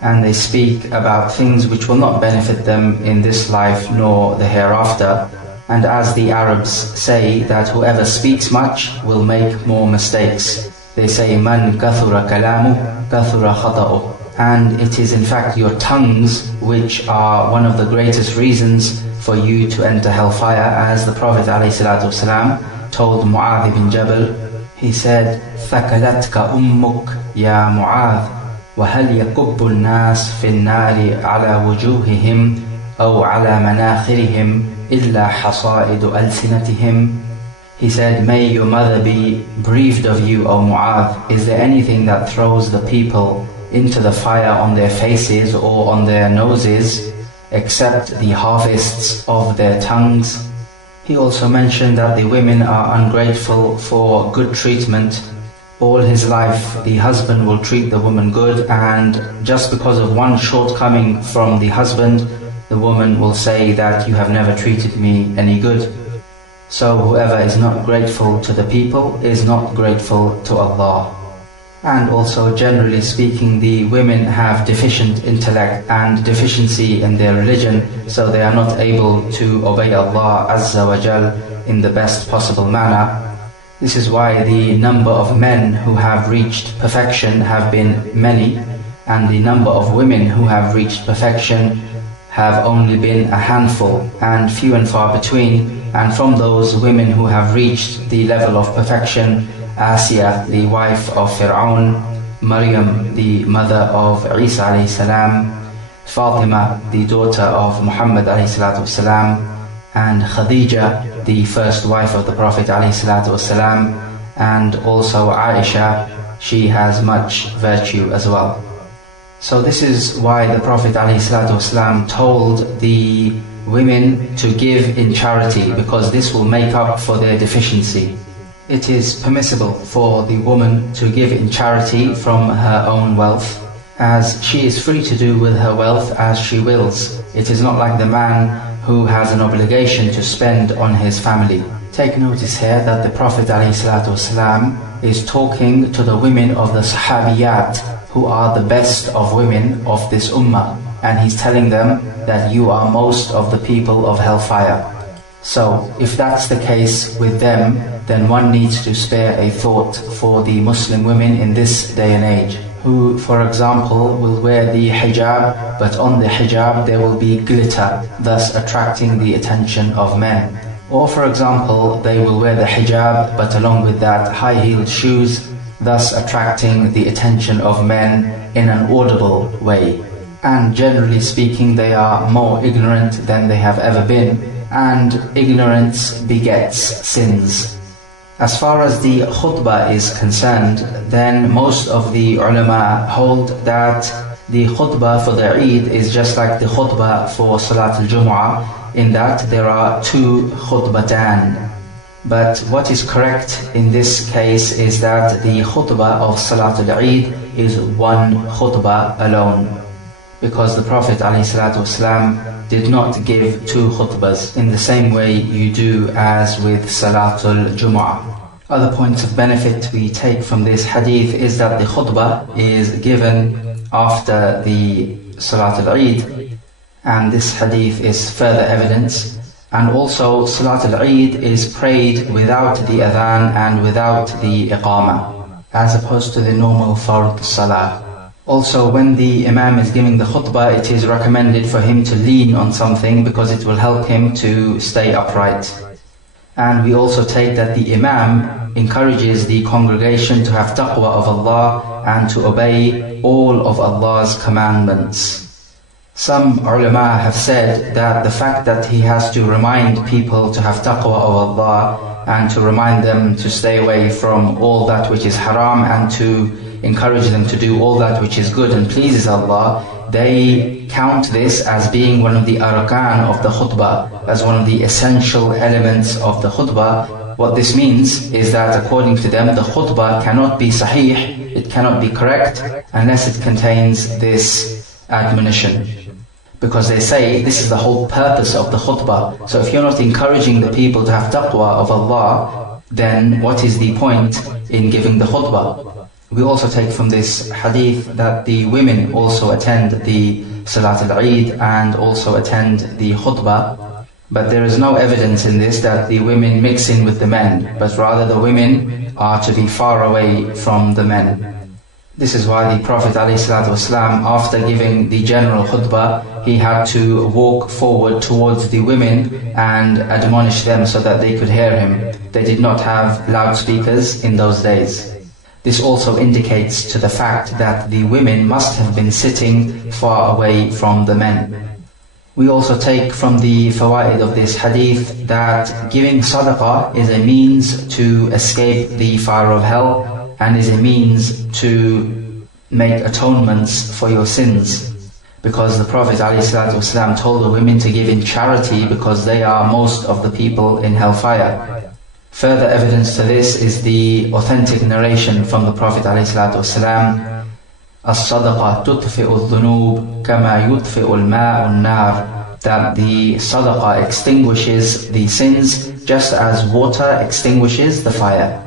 And they speak about things which will not benefit them in this life nor the hereafter. And as the Arabs say, that whoever speaks much will make more mistakes. They say, Man kathura kalamu, kathura khata'u. And it is in fact your tongues which are one of the greatest reasons for you to enter hellfire, as the Prophet ﷺ told Mu'adh ibn Jabal. He said, ثَكَلَتْكَ أُمُّكَ يَا مُعَاذ وَهَلْ يَكُبُّ النَّاسِ فِي النَّارِ عَلَى وُجُوهِهِمْ أَوْ عَلَى مَنَاخِرِهِمْ إِلَّا حَصَائِدُ أَلْسِنَتِهِمْ. He said, may your mother be bereaved of you, O Mu'adh. Is there anything that throws the people into the fire on their faces or on their noses except the harvests of their tongues? He also mentioned that the women are ungrateful for good treatment. All his life the husband will treat the woman good, and just because of one shortcoming from the husband, the woman will say that you have never treated me any good. So whoever is not grateful to the people is not grateful to Allah. And also, generally speaking, the women have deficient intellect and deficiency in their religion, so they are not able to obey Allah Azza wa Jal in the best possible manner. This is why the number of men who have reached perfection have been many, and the number of women who have reached perfection have only been a handful and few and far between. And from those women who have reached the level of perfection, Asiya, the wife of Fir'aun, Maryam, the mother of Isa alayhi salam, Fatima, the daughter of Muhammad alayhi salatu wasalam, and Khadija, the first wife of the Prophet alayhi salatu wasalam, and also Aisha, she has much virtue as well. So this is why the Prophet alayhi salatu wasalam told the women to give in charity, because this will make up for their deficiency. It is permissible for the woman to give in charity from her own wealth, as she is free to do with her wealth as she wills. It is not like the man who has an obligation to spend on his family. Take notice here that the Prophet ﷺ is talking to the women of the Sahabiyat, who are the best of women of this ummah, and he's telling them that you are most of the people of hellfire. So, if that's the case with them, then one needs to spare a thought for the Muslim women in this day and age, who, for example, will wear the hijab, but on the hijab there will be glitter, thus attracting the attention of men. Or, for example, they will wear the hijab, but along with that high-heeled shoes, thus attracting the attention of men in an audible way. And generally speaking, they are more ignorant than they have ever been, and ignorance begets sins. As far as the khutbah is concerned, then most of the ulama hold that the khutbah for the Eid is just like the khutbah for Salat al-Jumu'ah, in that there are two khutbatan. But what is correct in this case is that the khutbah of Salat al-Eid is one khutbah alone, because the Prophet ﷺ did not give two khutbahs in the same way you do as with Salatul Jumu'ah. Other points of benefit we take from this hadith is that the khutbah is given after the Salatul Eid, and this hadith is further evidence. And also Salatul Eid is prayed without the adhan and without the iqamah, as opposed to the normal fard salah. Also, when the Imam is giving the khutbah, it is recommended for him to lean on something, because it will help him to stay upright. And we also take that the Imam encourages the congregation to have taqwa of Allah and to obey all of Allah's commandments. Some ulama have said that the fact that he has to remind people to have taqwa of Allah and to remind them to stay away from all that which is haram and to encourage them to do all that which is good and pleases Allah, they count this as being one of the arkan of the khutbah, as one of the essential elements of the khutbah. What this means is that according to them, the khutbah cannot be sahih, it cannot be correct, unless it contains this admonition. Because they say this is the whole purpose of the khutbah. So if you're not encouraging the people to have taqwa of Allah, then what is the point in giving the khutbah? We also take from this hadith that the women also attend the Salat al-Eid and also attend the khutbah, but there is no evidence in this that the women mix in with the men, but rather the women are to be far away from the men. This is why the Prophet ﷺ, after giving the general khutbah, he had to walk forward towards the women and admonish them so that they could hear him. They did not have loudspeakers in those days. This also indicates to the fact that the women must have been sitting far away from the men. We also take from the fawaid of this hadith that giving sadaqah is a means to escape the fire of hell and is a means to make atonements for your sins. Because the Prophet ﷺ told the women to give in charity because they are most of the people in hellfire. Further evidence to this is the authentic narration from the Prophet ﷺ, الصدقة تطفئ الذنوب كما يطفئ الماء النار, that the sadaqah extinguishes the sins just as water extinguishes the fire.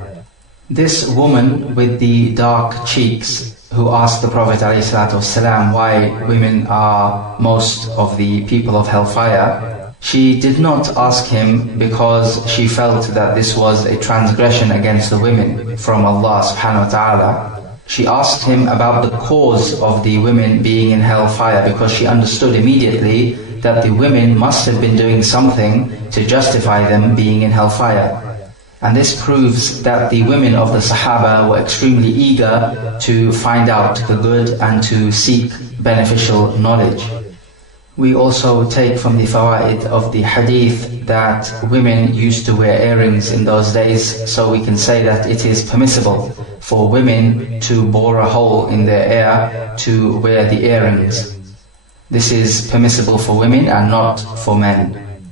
This woman with the dark cheeks who asked the Prophet ﷺ why women are most of the people of hellfire, she did not ask him because she felt that this was a transgression against the women from Allah subhanahu wa ta'ala. She asked him about the cause of the women being in hellfire because she understood immediately that the women must have been doing something to justify them being in hellfire. And this proves that the women of the Sahaba were extremely eager to find out the good and to seek beneficial knowledge. We also take from the fawaid of the hadith that women used to wear earrings in those days, so we can say that it is permissible for women to bore a hole in their ear to wear the earrings. This is permissible for women and not for men.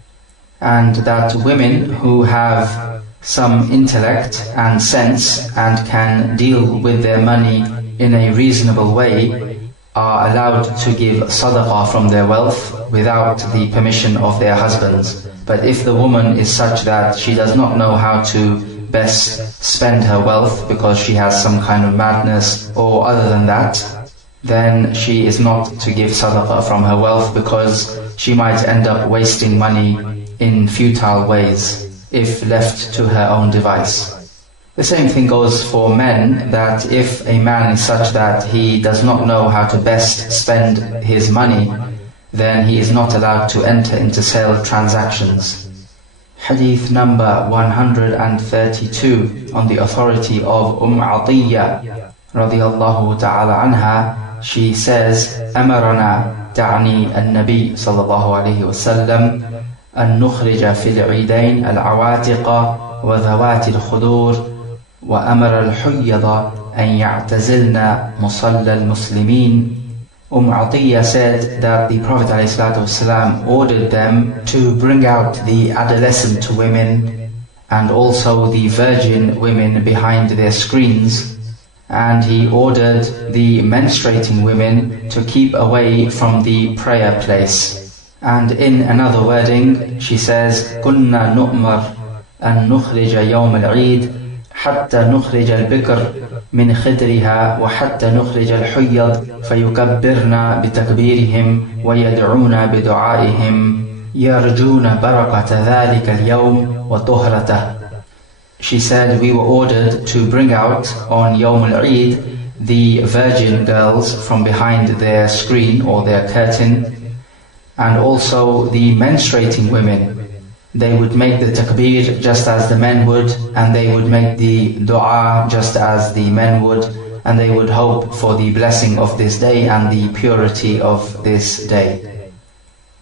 And that women who have some intellect and sense and can deal with their money in a reasonable way are allowed to give sadaqah from their wealth without the permission of their husbands. But if the woman is such that she does not know how to best spend her wealth because she has some kind of madness or other than that, then she is not to give sadaqah from her wealth because she might end up wasting money in futile ways if left to her own device. The same thing goes for men, that if a man is such that he does not know how to best spend his money, then he is not allowed to enter into sale transactions. Hadith number 132 on the authority of Atiyya radiyallahu ta'ala anha. She says, أمرنا تعني النبي صلى الله عليه وسلم أن نخرج في العيدين العواتق وذوات الخدور وأمر الحيض أن يعتزلن مصلى المسلمين. Atiyya said that the Prophet ﷺ ordered them to bring out the adolescent women and also the virgin women behind their screens, and he ordered the menstruating women to keep away from the prayer place. And in another wording she says, كنا نؤمر أن نخرج يوم العيد حتى نخرج البكر من خدرها وحتى نخرج الحيض فيكبرن بتكبيرهم ويدعون بدعائهم يرجون بركة ذلك اليوم وطهرته. She said we were ordered to bring out on Yawm al-Eid the virgin girls from behind their screen or their curtain, and also the menstruating women. They would make the takbir just as the men would, and they would make the dua just as the men would, and they would hope for the blessing of this day and the purity of this day.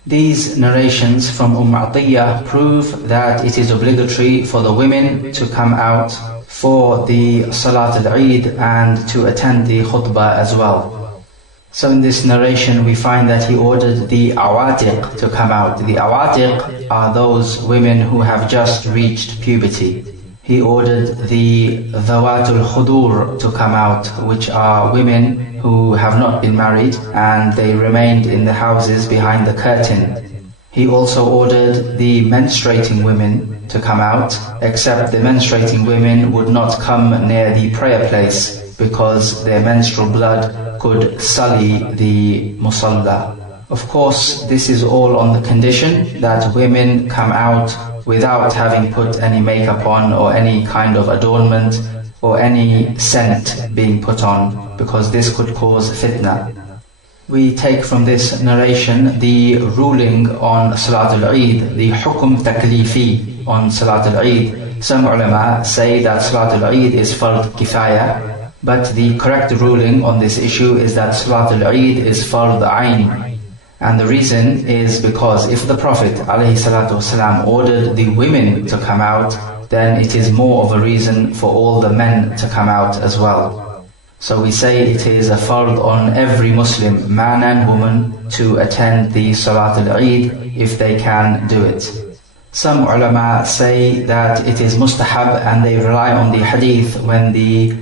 These narrations from Atiyya prove that it is obligatory for the women to come out for the Salat al-Eid and to attend the khutbah as well. So in this narration we find that he ordered the awatiq to come out. The awatiq are those women who have just reached puberty. He ordered the dhawatul khudur to come out, which are women who have not been married and they remained in the houses behind the curtain. He also ordered the menstruating women to come out, except the menstruating women would not come near the prayer place because their menstrual blood could sully the musalla. Of course, this is all on the condition that women come out without having put any makeup on or any kind of adornment or any scent being put on, because this could cause fitna. We take from this narration the ruling on Salatul Eid, the hukum taklifi on Salatul Eid. Some ulama say that Salatul Eid is fard kifaya, but the correct ruling on this issue is that Salatul Eid is fard ayn. And the reason is because if the Prophet ﷺ ordered the women to come out, then it is more of a reason for all the men to come out as well. So we say it is a fard on every Muslim, man and woman, to attend the Salatul Eid if they can do it. Some ulama say that it is mustahab, and they rely on the hadith when the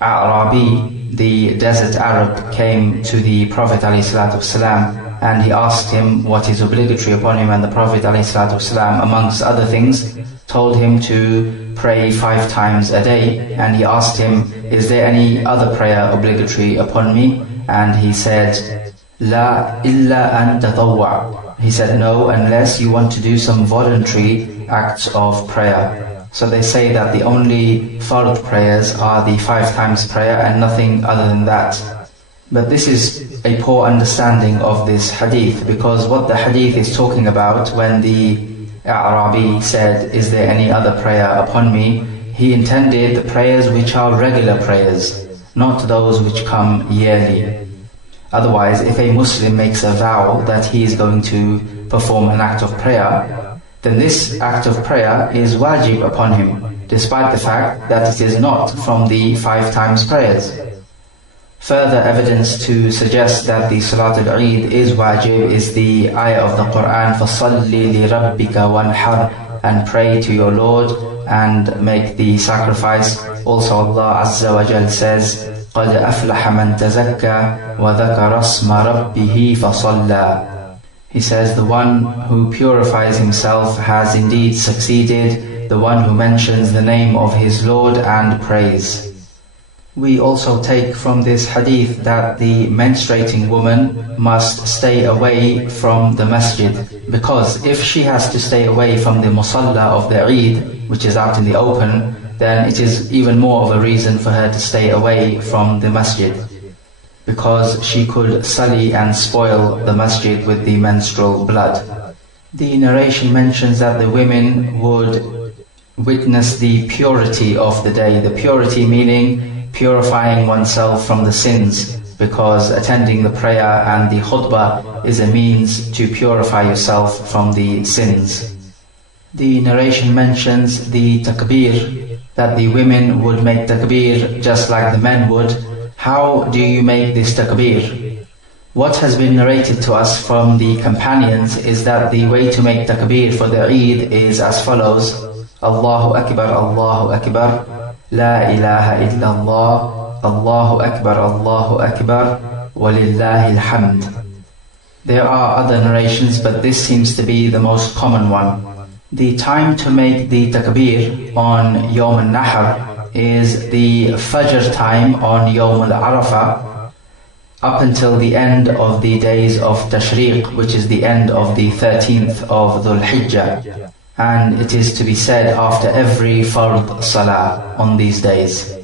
Arabi, the desert Arab, came to the Prophet ﷺ and he asked him what is obligatory upon him, and the Prophet ﷺ, amongst other things, told him to pray 5 times a day. And he asked him, is there any other prayer obligatory upon me? And he said, La illa an tatawwa. He said, no, unless you want to do some voluntary acts of prayer. So they say that the only fard prayers are the 5 times prayer and nothing other than that. But this is a poor understanding of this hadith, because what the hadith is talking about when the Arabi said, is there any other prayer upon me? He intended the prayers which are regular prayers, not those which come yearly. Otherwise, if a Muslim makes a vow that he is going to perform an act of prayer, then this act of prayer is wajib upon him, despite the fact that it is not from the 5 times prayers. Further evidence to suggest that the Salatul Eid is wajib is the ayah of the Quran, فَصَلِّ لِرَبِّكَ وَانْحَرْ, and pray to your Lord and make the sacrifice. Also Allah Azza wa Jal says, قَدْ أَفْلَحَ مَنْ تَزَكَّى وَذَكَرَ اسْمَ رَبِّهِ فَصَلَّى. He says, the one who purifies himself has indeed succeeded, the one who mentions the name of his Lord and prays. We also take from this hadith that the menstruating woman must stay away from the masjid, because if she has to stay away from the musalla of the Eid, which is out in the open, then it is even more of a reason for her to stay away from the masjid, because she could sully and spoil the masjid with the menstrual blood. The narration mentions that the women would witness the purity of the day, the purity meaning purifying oneself from the sins, because attending the prayer and the khutbah is a means to purify yourself from the sins. The narration mentions the takbir, that the women would make takbir just like the men would. How do you make this takbir? What has been narrated to us from the companions is that the way to make takbir for the Eid is as follows: Allahu Akbar, Allahu Akbar, La ilaha illallah, Allahu Akbar, walillahi alhamd. There are other narrations, but this seems to be the most common one. The time to make the takbir on Yawm al-Nahr is the Fajr time on Yawm al-Arafah, up until the end of the days of Tashriq, which is the end of the 13th of Dhul Hijjah. And it is to be said after every fard salah on these days.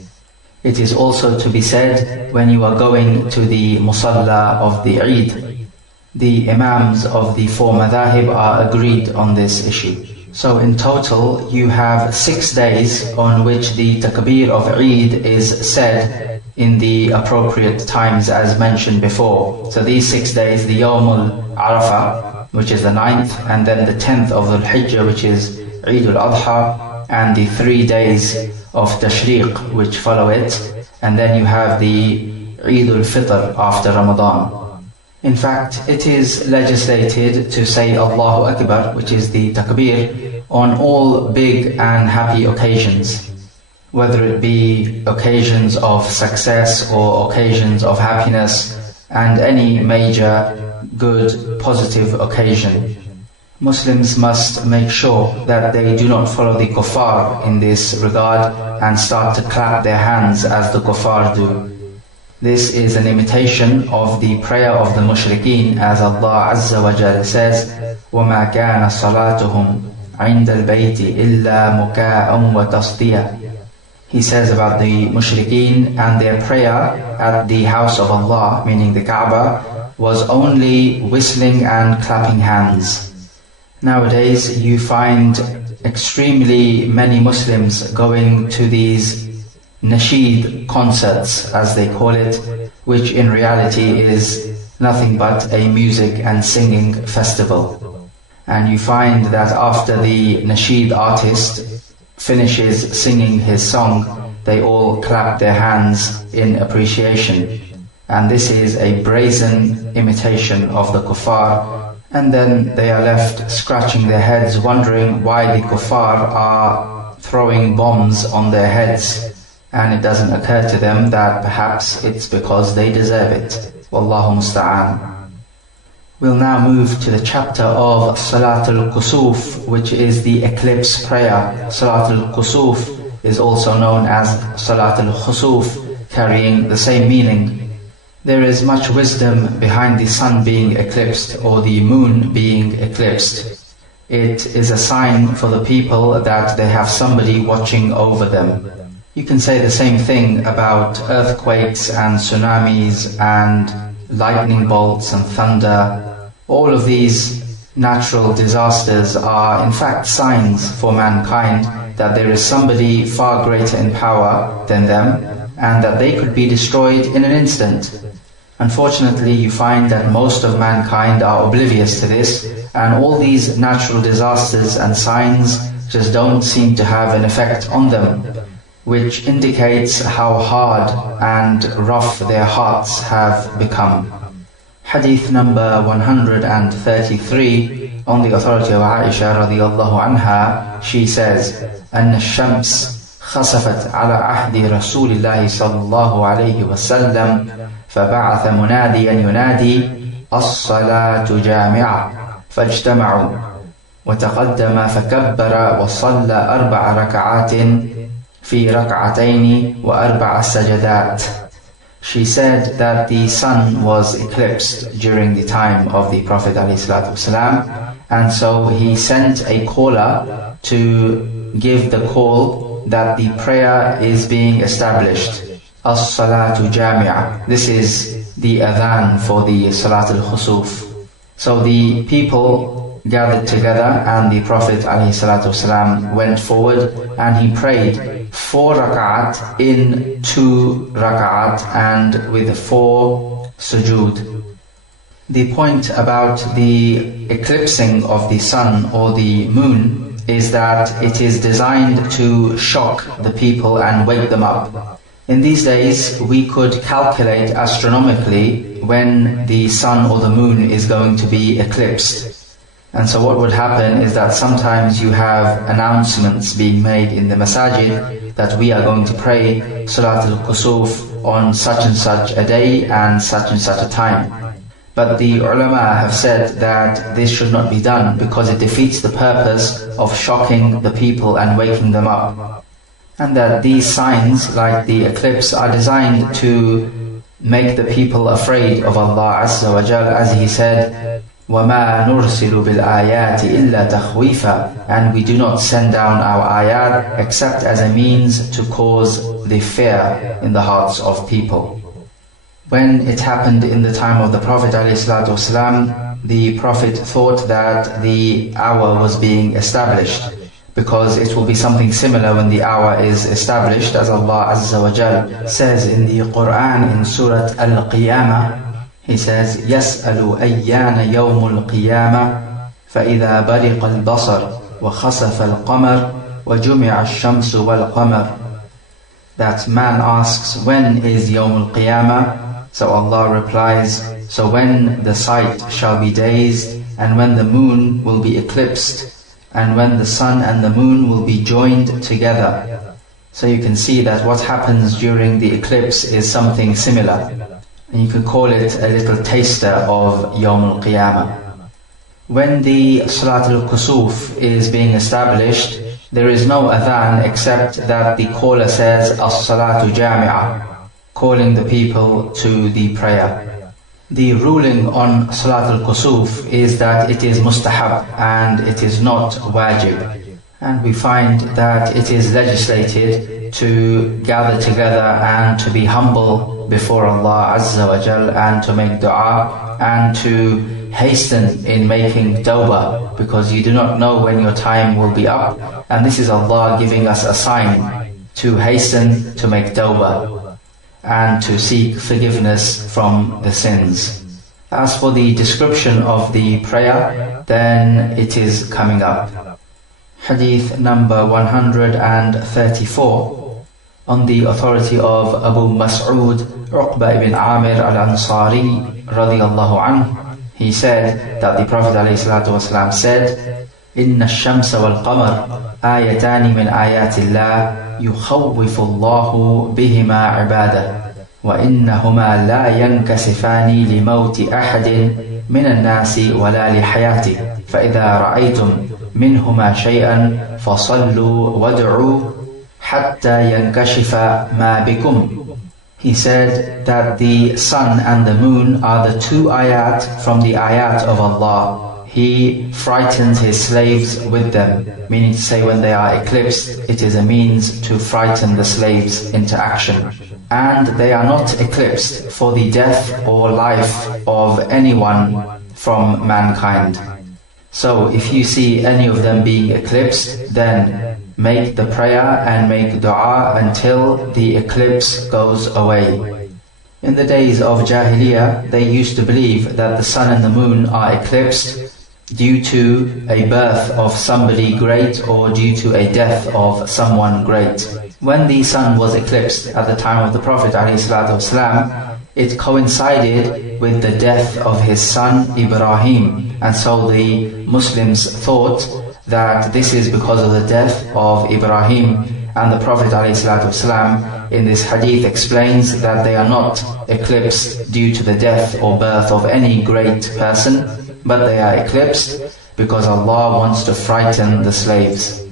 It is also to be said when you are going to the musalla of the Eid. The imams of the 4 madhahib are agreed on this issue. So in total you have 6 days on which the takbir of Eid is said in the appropriate times as mentioned before. So these 6 days, the Yawm al-Arafah, which is the 9th, and then the 10th of Dhul Hijjah, which is Eid al-Adha, and the 3 days of Tashriq which follow it, and then you have the Eid al-Fitr after Ramadan. In fact, it is legislated to say Allahu Akbar, which is the takbir, on all big and happy occasions, whether it be occasions of success or occasions of happiness, and any major good, positive occasion. Muslims must make sure that they do not follow the kuffar in this regard and start to clap their hands as the kuffar do. This is an imitation of the prayer of the mushrikeen, as Allah Azza wa Jalla says, وَمَا كَانَ صَلَاتُهُمْ عِنْدَ الْبَيْتِ إِلَّا مُكَاءً وَتَصْدِيًا. he says about the mushrikeen and their prayer at the house of Allah, meaning the Kaaba, was only whistling and clapping hands. Nowadays you find extremely many Muslims going to these nasheed concerts, as they call it, which in reality is nothing but a music and singing festival. And you find that after the nasheed artist finishes singing his song, they all clap their hands in appreciation. And this is a brazen imitation of the kuffar. And then they are left scratching their heads, wondering why the kuffar are throwing bombs on their heads. And it doesn't occur to them that perhaps it's because they deserve it. Wallahu musta'an. We'll now move to the chapter of Salatul Kusuf, which is the eclipse prayer. Salatul Kusuf is also known as Salatul Khusuf, carrying the same meaning. There is much wisdom behind the sun being eclipsed or the moon being eclipsed. It is a sign for the people that they have somebody watching over them. You can say the same thing about earthquakes and tsunamis and lightning bolts and thunder. All of these natural disasters are in fact signs for mankind that there is somebody far greater in power than them and that they could be destroyed in an instant. Unfortunately, you find that most of mankind are oblivious to this, and all these natural disasters and signs just don't seem to have an effect on them, which indicates how hard and rough their hearts have become. Hadith number 133, on the authority of Aisha radiallahu anha, she says, أن الشمس خسفت على عهد رسول الله صلى الله عليه وسلم فبعث مناديا ينادي الصلاة جامعة فاجتمعوا وتقدم فكبر وصلى 4 ركعات في ركعتين و4 سجدات. She said that the sun was eclipsed during the time of the Prophet ﷺ, and so he sent a caller to give the call that the prayer is being established. As-salatu jami'ah. This is the adhan for the Salatul Khusuf. So the people gathered together and the Prophet ﷺ went forward and he prayed 4 rak'at in 2 rak'at and with 4 sujood. The point about the eclipsing of the sun or the moon is that it is designed to shock the people and wake them up. In these days, we could calculate astronomically when the sun or the moon is going to be eclipsed. And so what would happen is that sometimes you have announcements being made in the masajid that we are going to pray Salatul Kusuf on such and such a day and such a time. But the ulama have said that this should not be done because it defeats the purpose of shocking the people and waking them up. And that these signs, like the eclipse, are designed to make the people afraid of Allah Azza wa Jal, as He said, وَمَا نُرْسِلُ بِالْآيَاتِ إِلَّا تَخْوِيفًا. And we do not send down our ayat except as a means to cause the fear in the hearts of people. When it happened in the time of the Prophet ﷺ, the Prophet thought that the hour was being established, because it will be something similar when the hour is established, as Allah Azza wa Jal says in the Quran in Surah Al-Qiyamah. He says, يَسْأَلُ أَيَّانَ يَوْمُ الْقِيَامَةِ فَإِذَا بَرِقَ الْبَصَرُ وَخَسَفَ الْقَمَرُ وَجُمِعَ الشَّمْسُ وَالْقَمَرُ. That man asks, when is Yawm al-Qiyamah? So Allah replies, so when the sight shall be dazed, and when the moon will be eclipsed, and when the sun and the moon will be joined together. So you can see that what happens during the eclipse is something similar. And you could call it a little taster of Yawm al-Qiyamah. When the Salatul Kusuf is being established, there is no adhan except that the caller says As-salatu jami'ah, calling the people to the prayer. The ruling on Salatul Kusuf is that it is mustahab and it is not wajib. And we find that it is legislated to gather together and to be humble before Allah Azza wa Jal, and to make dua, and to hasten in making tawbah, because you do not know when your time will be up, and this is Allah giving us a sign to hasten to make tawbah and to seek forgiveness from the sins. As for the description of the prayer, then it is coming up. Hadith number 134, on the authority of Abu Mas'ud Uqba ibn Amir al-Ansari radiyallahu anhu, he said that the Prophet ﷺ said, "Inna ash-shamsa wal-qamar ayatani min ayatillah yukhawwifu Allahu bihima ibadah, wa innahuma la yankasifani li mawti ahadin min an-nasi wa la li hayati, fa idha ra'aytum minhuma shay'an fasallu wad'u hatta yankashifa ma bikum." He said that the sun and the moon are the two ayat from the ayat of Allah. He frightens His slaves with them, meaning to say when they are eclipsed, it is a means to frighten the slaves into action. And they are not eclipsed for the death or life of anyone from mankind. So if you see any of them being eclipsed, then make the prayer and make dua until the eclipse goes away. In the days of Jahiliyyah, they used to believe that the sun and the moon are eclipsed due to a birth of somebody great or due to a death of someone great. When the sun was eclipsed at the time of the Prophet ﷺ, it coincided with the death of his son Ibrahim, and so the Muslims thought that this is because of the death of Ibrahim, and the Prophet ﷺ in this hadith explains that they are not eclipsed due to the death or birth of any great person, but they are eclipsed because Allah wants to frighten the slaves.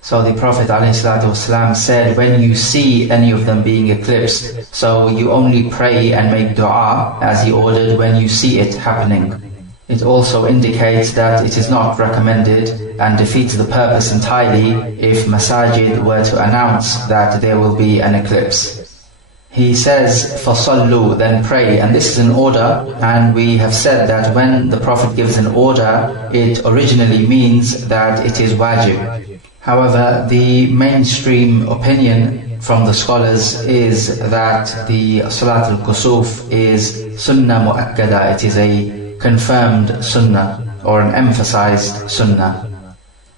So the Prophet ﷺ said, when you see any of them being eclipsed, so you only pray and make dua as He ordered when you see it happening. It also indicates that it is not recommended and defeats the purpose entirely if masajid were to announce that there will be an eclipse. He says, فَصَلُّوا, then pray, and this is an order, and we have said that when the Prophet gives an order, it originally means that it is wajib. However, the mainstream opinion from the scholars is that the Salat al-Kusuf is sunnah mu'akkada, it is a confirmed sunnah or an emphasized sunnah.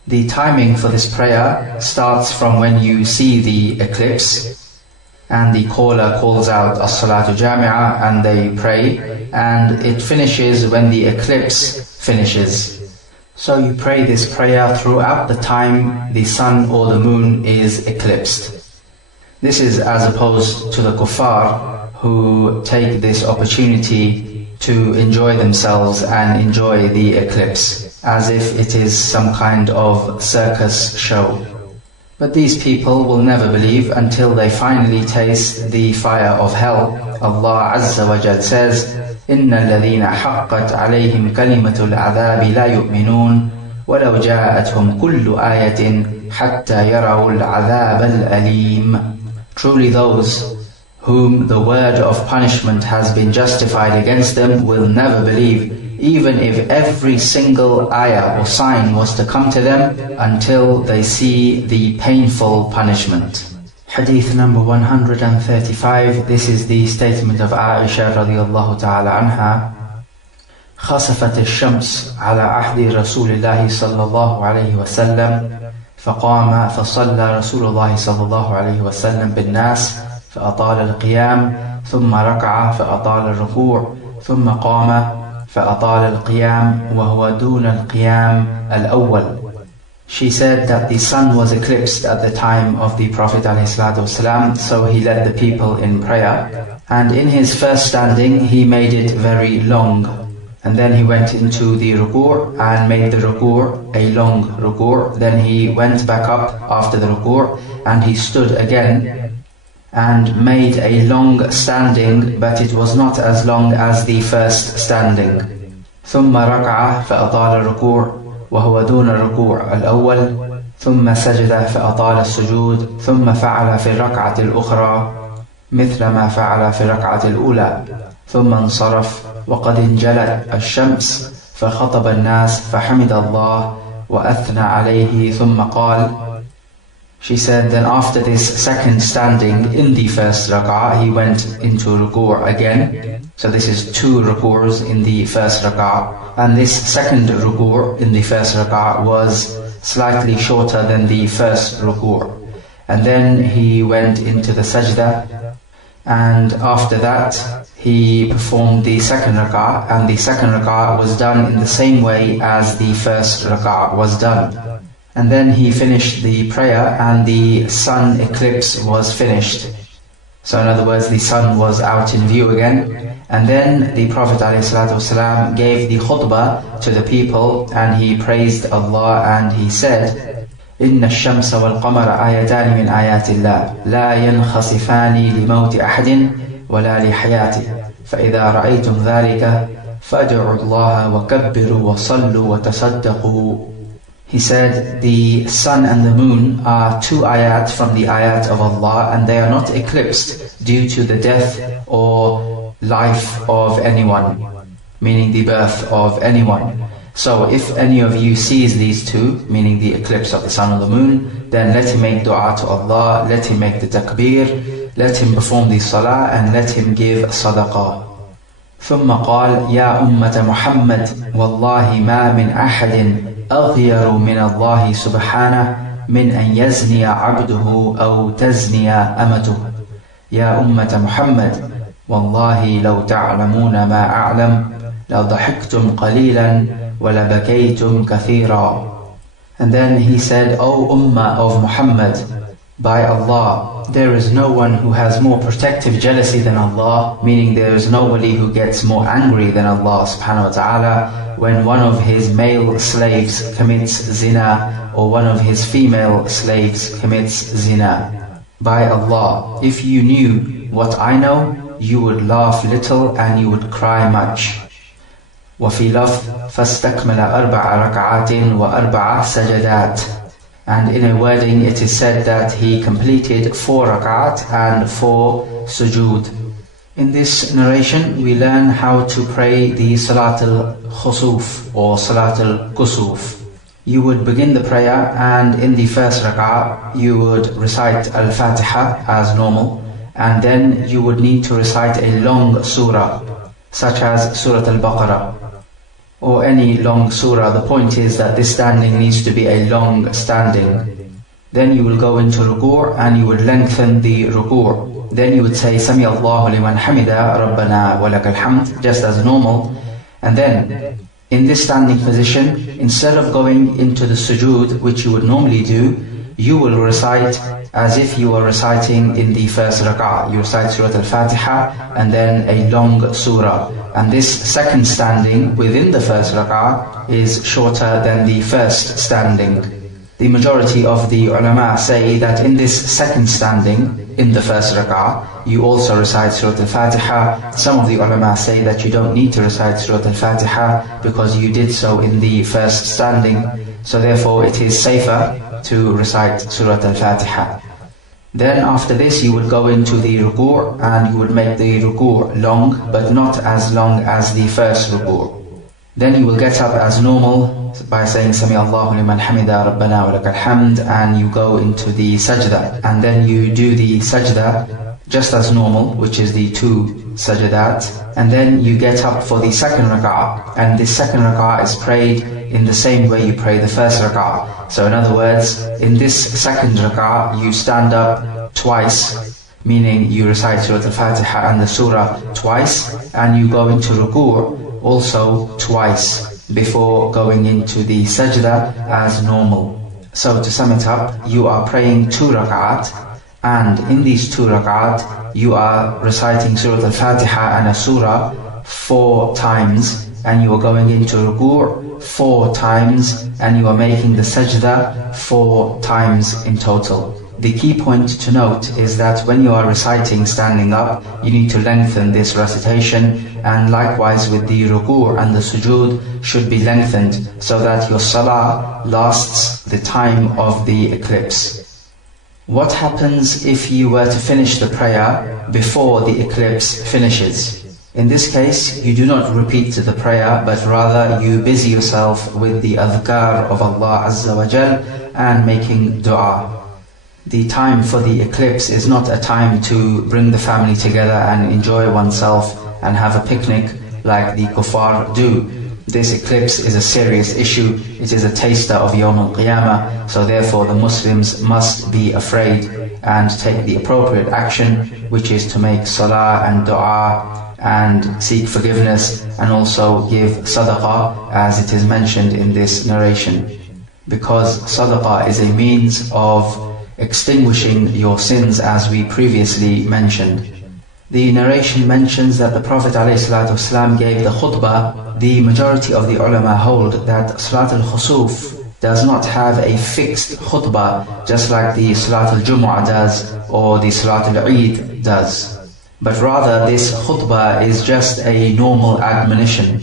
The timing for this prayer starts from when you see the eclipse and the caller calls out as-salatu jami'ah and they pray, and it finishes when the eclipse finishes. So you pray this prayer throughout the time the sun or the moon is eclipsed. This is as opposed to the kuffar who take this opportunity to enjoy themselves and enjoy the eclipse as if it is some kind of circus show. But these people will never believe until they finally taste the fire of hell. Allah Azza wa Jal says, إِنَّ الَّذِينَ حَقَّتْ عَلَيْهِمْ كَلِمَةُ الْعَذَابِ لَا يُؤْمِنُونَ وَلَوْ جَاءَتْهُمْ كُلُّ آيَةٍ حَتَّى يَرَوُا الْعَذَابَ الْأَلِيمَ. Truly those whom the word of punishment has been justified against them will never believe, even if every single ayah or sign was to come to them, until they see the painful punishment. Hadith number 135, this is the statement of Aisha radiyallahu ta'ala anha. خسفت الشمس على عهد رسول الله صلى الله عليه وسلم فقام فصلى رسول الله صلى الله عليه وسلم بالناس فأطال القيام ثم ركع فأطال الركوع ثم قام فأطال القيام وهو دون القيام الأول. She said that the sun was eclipsed at the time of the Prophet ﷺ, so he led the people in prayer, and in his first standing he made it very long, and then he went into the ruku' and made the ruku' a long ruku', then he went back up after the ruku' and he stood again and made a long standing, but it was not as long as the first standing. ثم ركع فأطال الركوع وهو دون الركوع الأول ثم سجد فأطال السجود ثم فعل في الركعة الأخرى مثل ما فعل في الركعة الأولى ثم انصرف وقد انجلت الشمس فخطب الناس فحمد الله وأثنى عليه ثم قال. She said, then after this second standing in the first rak'ah, he went into ruku' again. So this is 2 ruku's in the first rak'ah. And this second ruku' in the first rak'ah was slightly shorter than the first ruku'. And then he went into the sajda. And after that, he performed the second rak'ah. And the second rak'ah was done in the same way as the first rak'ah was done. And then he finished the prayer and the sun eclipse was finished. So in other words, the sun was out in view again. And then the Prophet ﷺ gave the khutbah to the people and he praised Allah and he said, إِنَّ الشَّمْسَ وَالْقَمَرَ آيَتَانِ مِنْ آيَاتِ اللَّهِ لَا يَنْخَسِفَانِ لِمَوْتِ أَحَدٍ وَلَا لِحَيَاتِهِ فَإِذَا رَأَيْتُمْ ذَلِكَ فَادْعُوا اللَّهَ وَكَبِّرُوا وَصَلُّوا وَتَصَدَّقُوا. He said, the sun and the moon are 2 ayat from the ayat of Allah and they are not eclipsed due to the death or life of anyone, meaning the birth of anyone. So if any of you sees these 2, meaning the eclipse of the sun or the moon, then let him make dua to Allah, let him make the takbir, let him perform the salah and let him give sadaqah. ثم قال يا أمة محمد والله ما من أحد أغير من الله سبحانه من أن يزني عبده أو تزني أمته. يا أمة محمد والله لو تعلمون ما أعلم لضحكتم قليلا ولبكيتم كثيرا. And then he said, O Ummah of Muhammad, by Allah, there is no one who has more protective jealousy than Allah, meaning there is nobody who gets more angry than Allah subhanahu wa ta'ala when one of his male slaves commits zina or one of his female slaves commits zina. By Allah, if you knew what I know, you would laugh little and you would cry much. وفي لفظ فاستكمل 4 ركعات و4 سجدات. And in a wording it is said that he completed 4 rakat and 4 sujood. In this narration we learn how to pray the Salat al-Khusuf or Salat al-Kusuf. You would begin the prayer and in the first rak'ah you would recite Al-Fatiha as normal, and then you would need to recite a long surah such as Surah Al-Baqarah or any long surah. The point is that this standing needs to be a long standing. Then you will go into ruku' and you would lengthen the ruku'. Then you would say Sami Allahu liman hamida Rabbana wa lakal hamd, just as normal. And then in this standing position, instead of going into the sujood, which you would normally do, you will recite as if you were reciting in the first rak'ah. You recite Surah Al-Fatiha and then a long surah. And this second standing within the first rak'ah is shorter than the first standing. The majority of the ulama say that in this second standing in the first rak'ah, you also recite Surah Al-Fatiha. Some of the ulama say that you don't need to recite Surah Al-Fatiha because you did so in the first standing. So therefore it is safer to recite Surah Al-Fatiha. Then after this you would go into the ruku' and you would make the ruku' long, but not as long as the first ruku'. Then you will get up as normal by saying Sami Allahu liman hamida Rabbana wa lakal hamd, and you go into the sajda. And then you do the sajda just as normal, which is the 2 sajadat. And then you get up for the second rak'ah, and the second rak'ah is prayed in the same way you pray the first rak'ah. So in other words, in this second rak'ah you stand up twice, meaning you recite Surah Al-Fatiha and the surah twice, and you go into ruku' also twice before going into the sajda as normal. So to sum it up, you are praying 2 rak'at, and in these 2 rak'at you are reciting Surah Al-Fatiha and a surah 4 times, and you are going into ruku' 4 times, and you are making the sajda 4 times in total. The key point to note is that when you are reciting standing up, you need to lengthen this recitation, and likewise with the ruku' and the sujood should be lengthened so that your salah lasts the time of the eclipse. What happens if you were to finish the prayer before the eclipse finishes? In this case, you do not repeat the prayer, but rather you busy yourself with the adhkar of Allah Azza wa Jal and making dua. The time for the eclipse is not a time to bring the family together and enjoy oneself and have a picnic like the kuffar do. This eclipse is a serious issue. It is a taster of Yawm al-Qiyamah, so therefore the Muslims must be afraid and take the appropriate action, which is to make salah and dua and seek forgiveness, and also give sadaqah as it is mentioned in this narration. Because sadaqah is a means of extinguishing your sins, as we previously mentioned. The narration mentions that the Prophet ﷺ gave the khutbah. The majority of the ulama hold that Salat al-Khusuf does not have a fixed khutbah, just like the Salat al-Jumu'ah does or the Salat al-Eid does. But rather this khutbah is just a normal admonition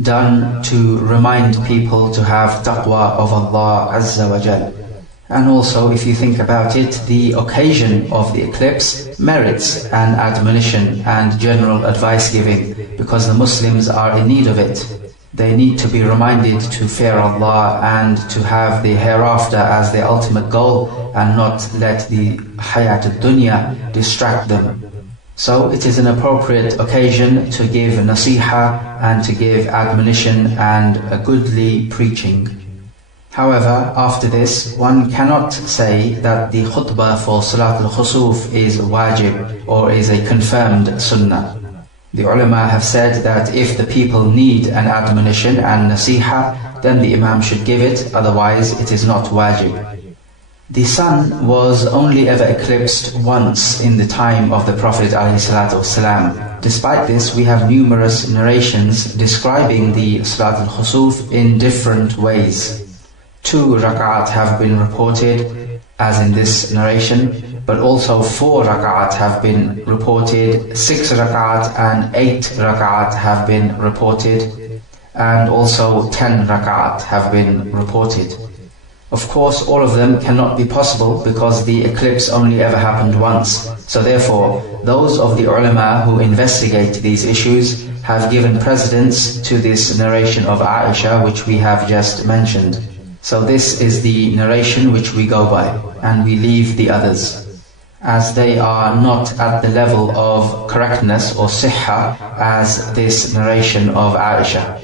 done to remind people to have taqwa of Allah Azza wa Jal. And also, if you think about it, the occasion of the eclipse merits an admonition and general advice giving, because the Muslims are in need of it. They need to be reminded to fear Allah and to have the hereafter as their ultimate goal, and not let the hayat al-dunya distract them. So it is an appropriate occasion to give nasiha and to give admonition and a goodly preaching. However, after this, one cannot say that the khutbah for Salat al-Khusuf is wajib or is a confirmed sunnah. The ulama have said that if the people need an admonition and nasiha, then the imam should give it, otherwise it is not wajib. The sun was only ever eclipsed once in the time of the Prophet ﷺ. Despite this, we have numerous narrations describing the Salat al-Khusuf in different ways. 2 rak'at have been reported, as in this narration, but also 4 rak'at have been reported, 6 rak'at and 8 rak'at have been reported, and also 10 rak'at have been reported. Of course, all of them cannot be possible because the eclipse only ever happened once. So therefore, those of the ulama who investigate these issues have given precedence to this narration of Aisha, which we have just mentioned. So this is the narration which we go by, and we leave the others, as they are not at the level of correctness or sihha as this narration of Aisha.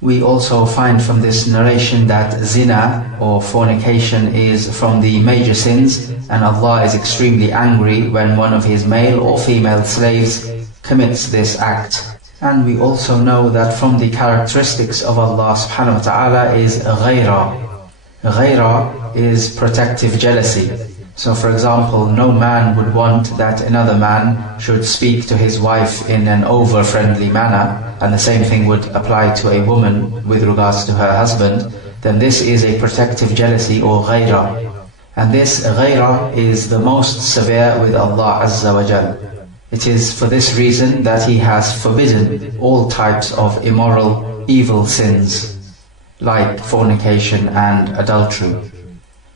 We also find from this narration that zina or fornication is from the major sins, and Allah is extremely angry when one of His male or female slaves commits this act. And we also know that from the characteristics of Allah subhanahu wa ta'ala is ghayra. Ghayra is protective jealousy. So for example, no man would want that another man should speak to his wife in an over-friendly manner, and the same thing would apply to a woman with regards to her husband. Then this is a protective jealousy or ghayra. And this ghayra is the most severe with Allah Azza wa Jal. It is for this reason that He has forbidden all types of immoral, evil sins, like fornication and adultery.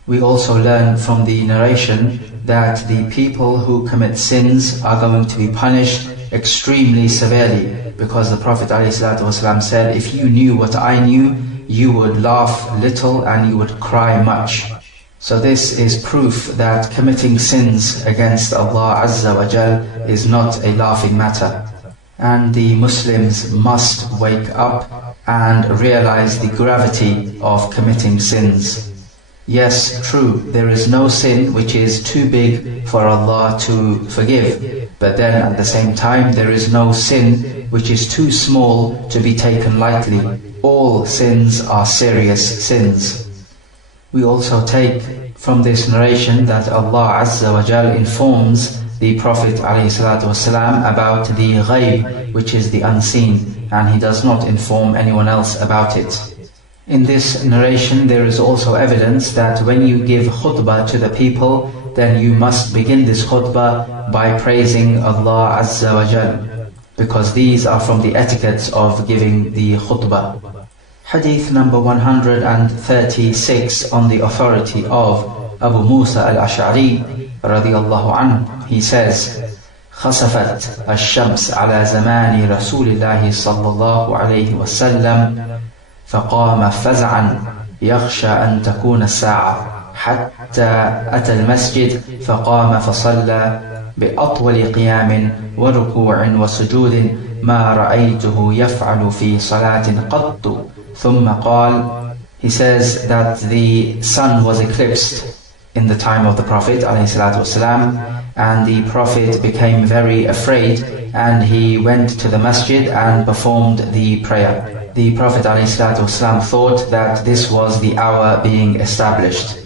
We also learn from the narration that the people who commit sins are going to be punished extremely severely, because the Prophet ﷺ said, if you knew what I knew, you would laugh little and you would cry much. So this is proof that committing sins against Allah Azza wa Jal is not a laughing matter. And the Muslims must wake up and realize the gravity of committing sins. Yes, true, there is no sin which is too big for Allah to forgive, but then at the same time there is no sin which is too small to be taken lightly. All sins are serious sins. We also take from this narration that Allah Azza wa Jal informs the Prophet ﷺ about the ghaib, which is the unseen, and He does not inform anyone else about it. In this narration there is also evidence that when you give khutbah to the people, then you must begin this khutbah by praising Allah Azza wa Jal, because these are from the etiquettes of giving the khutbah. Hadith number 136 on the authority of Abu Musa al-Ash'ari radiyallahu anhu. He says, خسفت الشمس على زمان رسول الله صلى الله عليه وسلم فقام فزعا يخشى أن تكون الساعة حتى أتى المسجد فقام فصلى بأطول قيام وركوع وسجود ما رأيته يفعل في صلاة قط ثم قال. He says that the sun was eclipsed in the time of the Prophet ﷺ, and the Prophet became very afraid and he went to the masjid and performed the prayer. The Prophet ﷺ thought that this was the hour being established.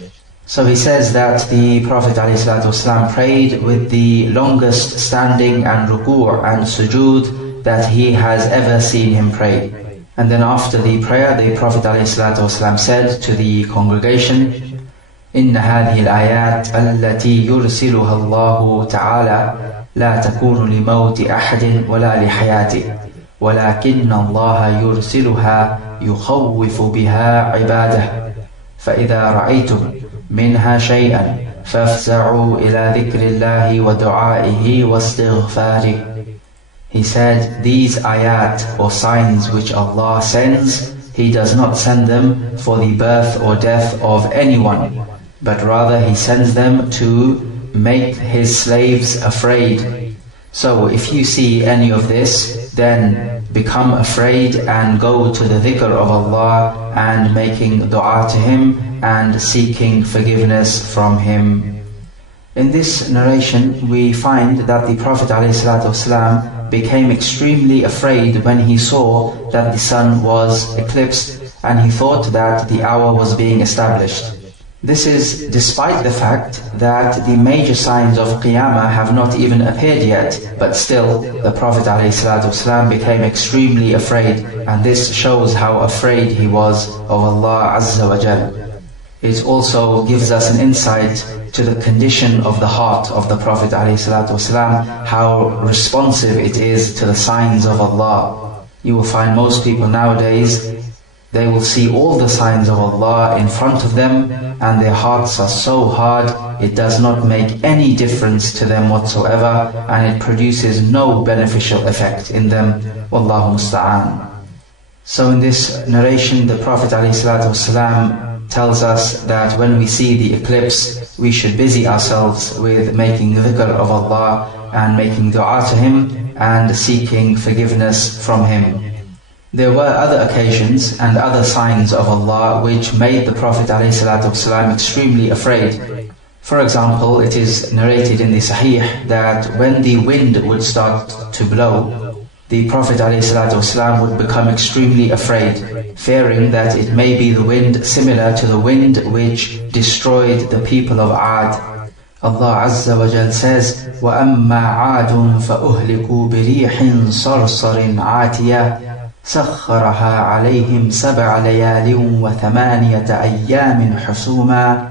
So he says that the Prophet ﷺ prayed with the longest standing and ruku' and sujood that he has ever seen him pray. And then after the prayer, the Prophet ﷺ said to the congregation, إن هذه الآيات التي يرسلها الله تعالى لا تكون لموت أحد ولا لحياته ولكن الله يرسلها يخوف بها عباده فإذا رأيتم منها شيئا فافزعوا إلى ذكر الله ودعائه واستغفاره. He said, these ayat or signs which Allah sends, He does not send them for the birth or death of anyone, but rather He sends them to make His slaves afraid. So if you see any of this, then become afraid and go to the dhikr of Allah and making dua to Him and seeking forgiveness from Him. In this narration we find that the Prophet ﷺ became extremely afraid when he saw that the sun was eclipsed and he thought that the hour was being established. This is despite the fact that the major signs of Qiyamah have not even appeared yet, but still the Prophet ﷺ became extremely afraid, and this shows how afraid he was of Allah Azza wa Jal. It also gives us an insight to the condition of the heart of the Prophet ﷺ, how responsive it is to the signs of Allah. You will find most people nowadays, they will see all the signs of Allah in front of them and their hearts are so hard, it does not make any difference to them whatsoever and it produces no beneficial effect in them. Wallahu musta'an. So in this narration the Prophet ﷺ tells us that when we see the eclipse, we should busy ourselves with making dhikr of Allah and making dua to Him and seeking forgiveness from Him. There were other occasions and other signs of Allah which made the Prophet ﷺ extremely afraid. For example, it is narrated in the Sahih that when the wind would start to blow, the Prophet ﷺ would become extremely afraid, fearing that it may be the wind similar to the wind which destroyed the people of Ad. Allah Azza wa Jal says, وَأَمَّا عَادٌ فَأُهْلِكُوا بِرِيحٍ صَرْصَرٍ عَاتِيَةٍ سَخَّرَهَا عَلَيْهِمْ 7 لَيَالٍ و8 أَيَّامٍ حُسُومًا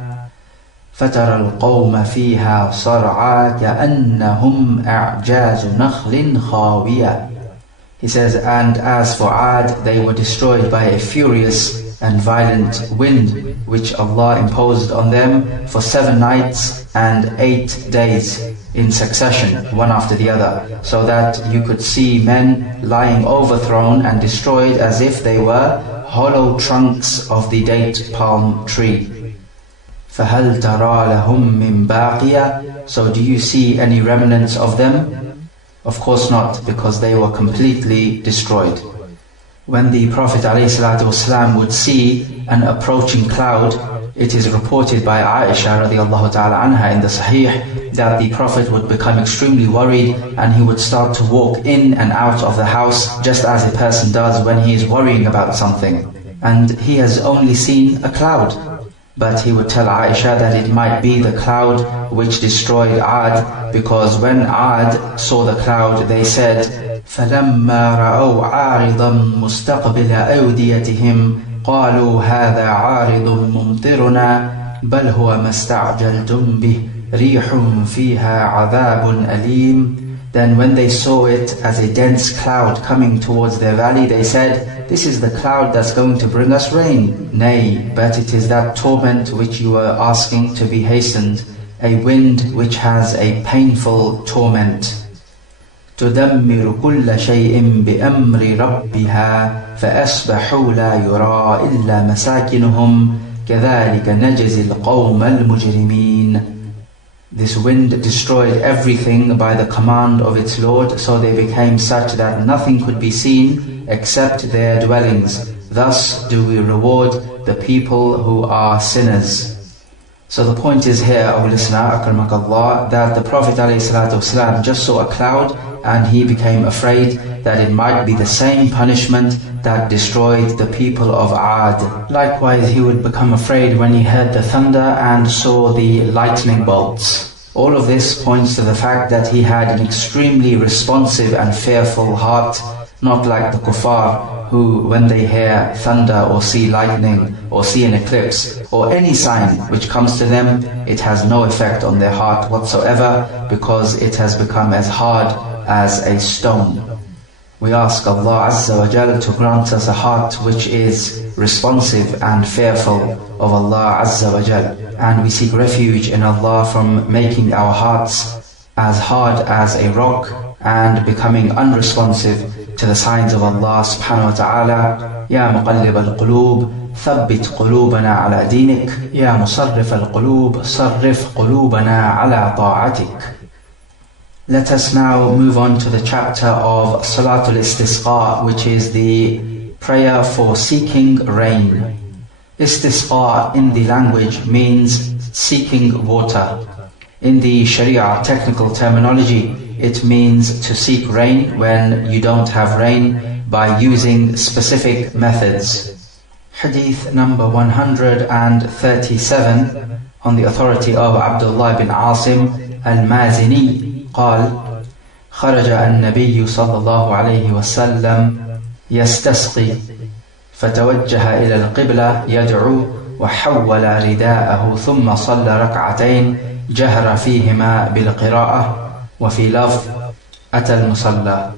فَتَرَى الْقَوْمَ فِيهَا صَرْعَىٰ كَأَنَّهُمْ أَعْجَازُ نَخْلٍ خَاوِيَةٍ. He says, and as for Ad, they were destroyed by a furious and violent wind which Allah imposed on them for 7 nights and 8 days in succession, one after the other, so that you could see men lying overthrown and destroyed as if they were hollow trunks of the date palm tree. فَهَلْ تَرَى لَهُمْ مِنْ بَاقِيَةٍ. So do you see any remnants of them? Of course not, because they were completely destroyed. When the Prophet ﷺ would see an approaching cloud, it is reported by Aisha radiallahu ta'ala anha in the Sahih that the Prophet would become extremely worried and he would start to walk in and out of the house just as a person does when he is worrying about something. And he has only seen a cloud. But he would tell Aisha that it might be the cloud which destroyed Ad, because when Ad saw the cloud, they said, فَلَمَّا رَأَوْا عَارِضًا مُسْتَقْبِلَ أَوْدِيَتِهِمْ قَالُوا هَذَا عَارِضٌ مُمْطِرُنَا بَلْ هُوَ مَا اسْتَعْجَلْتُمْ بِهِ رِيحٌ فِيهَا عَذَابٌ أَلِيمٌ. Then when they saw it as a dense cloud coming towards their valley, they said, "This is the cloud that's going to bring us rain." Nay, but it is that torment which you are asking to be hastened, a wind which has a painful torment. تُدَمِّرُ كُلَّ شَيْءٍ بِأَمْرِ رَبِّهَا فَأَصْبَحُوا لَا يُرَى إِلَّا مَسَاكِنُهُمْ كَذَلِكَ نَجْزِي الْقَوْمَ الْمُجْرِمِينَ. This wind destroyed everything by the command of its Lord, so they became such that nothing could be seen except their dwellings. Thus do we reward the people who are sinners. So the point is here, O listener, akramakallah, that the Prophet ﷺ just saw a cloud and he became afraid that it might be the same punishment that destroyed the people of Ad. Likewise, he would become afraid when he heard the thunder and saw the lightning bolts. All of this points to the fact that he had an extremely responsive and fearful heart, not like the kuffar, who when they hear thunder or see lightning or see an eclipse or any sign which comes to them, it has no effect on their heart whatsoever because it has become as hard as a stone. We ask Allah Azza wa Jal to grant us a heart which is responsive and fearful of Allah Azza wa Jal. And we seek refuge in Allah from making our hearts as hard as a rock and becoming unresponsive to the signs of Allah subhanahu wa ta'ala. Ya muqallib al-qulub, thabbit qulubana ala dinik. Ya musarrif al-qulub, sarrif qulubana ala ta'atik. Let us now move on to the chapter of Salatul Istisqa, which is the prayer for seeking rain. Istisqa in the language means seeking water. In the Sharia technical terminology, it means to seek rain when you don't have rain by using specific methods. Hadith number 137 on the authority of Abdullah bin Asim al-Mazini قال خرج النبي صلى الله عليه وسلم يستسقي فتوجه إلى القبلة يدعو وحول رداءه ثم صلى ركعتين جهر فيهما بالقراءة وفي لفظ أتى المصلى.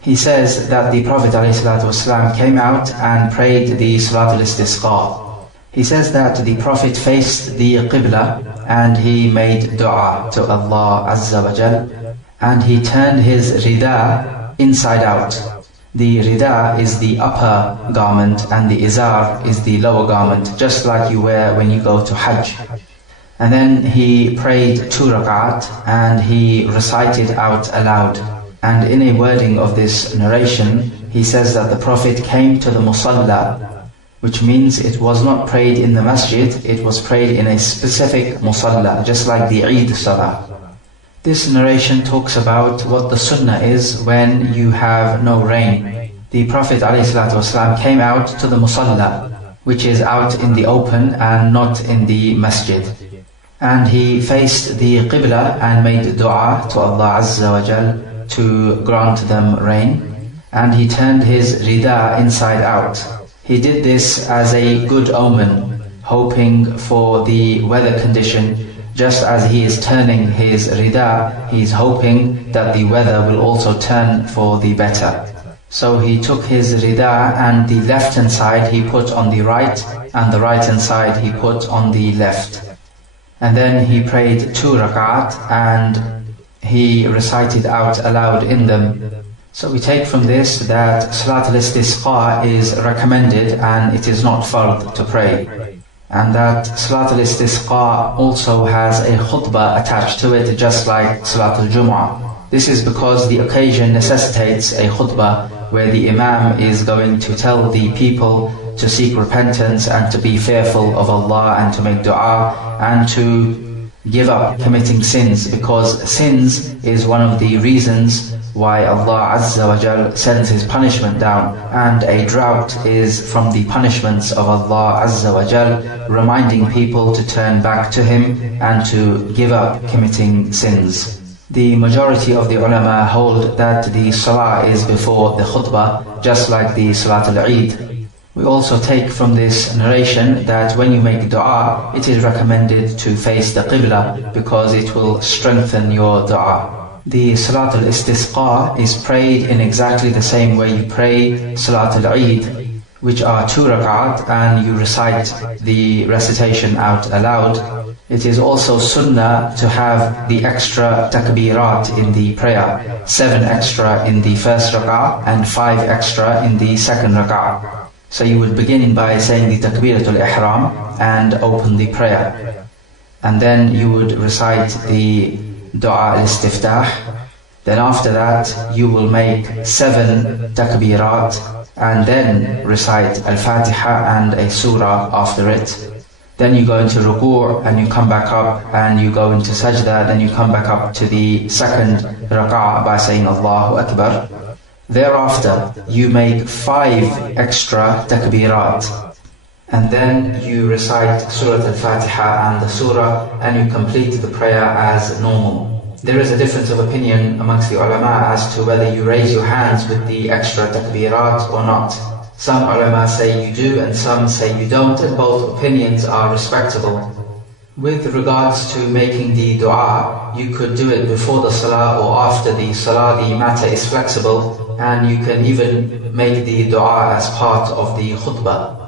He says that the Prophet ﷺ came out and prayed the Salatul Istisqa. He says that the Prophet faced the Qibla and he made dua to Allah Azza wa Jal, and he turned his rida inside out. The rida is the upper garment and the izar is the lower garment, just like you wear when you go to Hajj. And then he prayed 2 rak'at and he recited out aloud. And in a wording of this narration, he says that the Prophet came to the musalla, which means it was not prayed in the masjid, it was prayed in a specific musalla, just like the Eid Salah. This narration talks about what the sunnah is when you have no rain. The Prophet ﷺ came out to the musalla, which is out in the open and not in the masjid. And he faced the Qibla and made dua to Allah Azza wa Jal to grant them rain. And he turned his rida inside out. He did this as a good omen, hoping for the weather condition. Just as he is turning his rida, he is hoping that the weather will also turn for the better. So he took his rida and the left hand side he put on the right, and the right hand side he put on the left. And then he prayed 2 rak'at and he recited out aloud in them. So we take from this that Salatul Istisqa is recommended and it is not fard to pray. And that Salatul Istisqa also has a khutbah attached to it, just like Salatul Jumu'ah. This is because the occasion necessitates a khutbah where the Imam is going to tell the people to seek repentance and to be fearful of Allah and to make dua and to give up committing sins, because sins is one of the reasons why Allah Azza wa Jal sends His punishment down, and a drought is from the punishments of Allah Azza wa Jal, reminding people to turn back to Him and to give up committing sins. The majority of the ulama hold that the salah is before the khutbah, just like the Salatul Eid. We also take from this narration that when you make dua, it is recommended to face the Qibla because it will strengthen your dua. The Salat al-Istisqa is prayed in exactly the same way you pray Salat al-Eid, which are 2 rak'at, and you recite the recitation out aloud. It is also sunnah to have the extra takbirat in the prayer, 7 extra in the first rak'ah and 5 extra in the second rak'ah. So you would begin by saying the takbiratul ihram and open the prayer. And then you would recite the dua al-istiftah. Then after that you will make 7 takbirat and then recite al-Fatiha and a surah after it. Then you go into ruku' and you come back up, and you go into sajda, then you come back up to the second rak'ah by saying Allahu Akbar. Thereafter you make 5 extra takbirat, and then you recite Surah Al-Fatiha and the surah, and you complete the prayer as normal. There is a difference of opinion amongst the ulama as to whether you raise your hands with the extra takbirat or not. Some ulama say you do and some say you don't, and both opinions are respectable. With regards to making the dua, you could do it before the salah or after the salah. The matter is flexible, and you can even make the dua as part of the khutbah.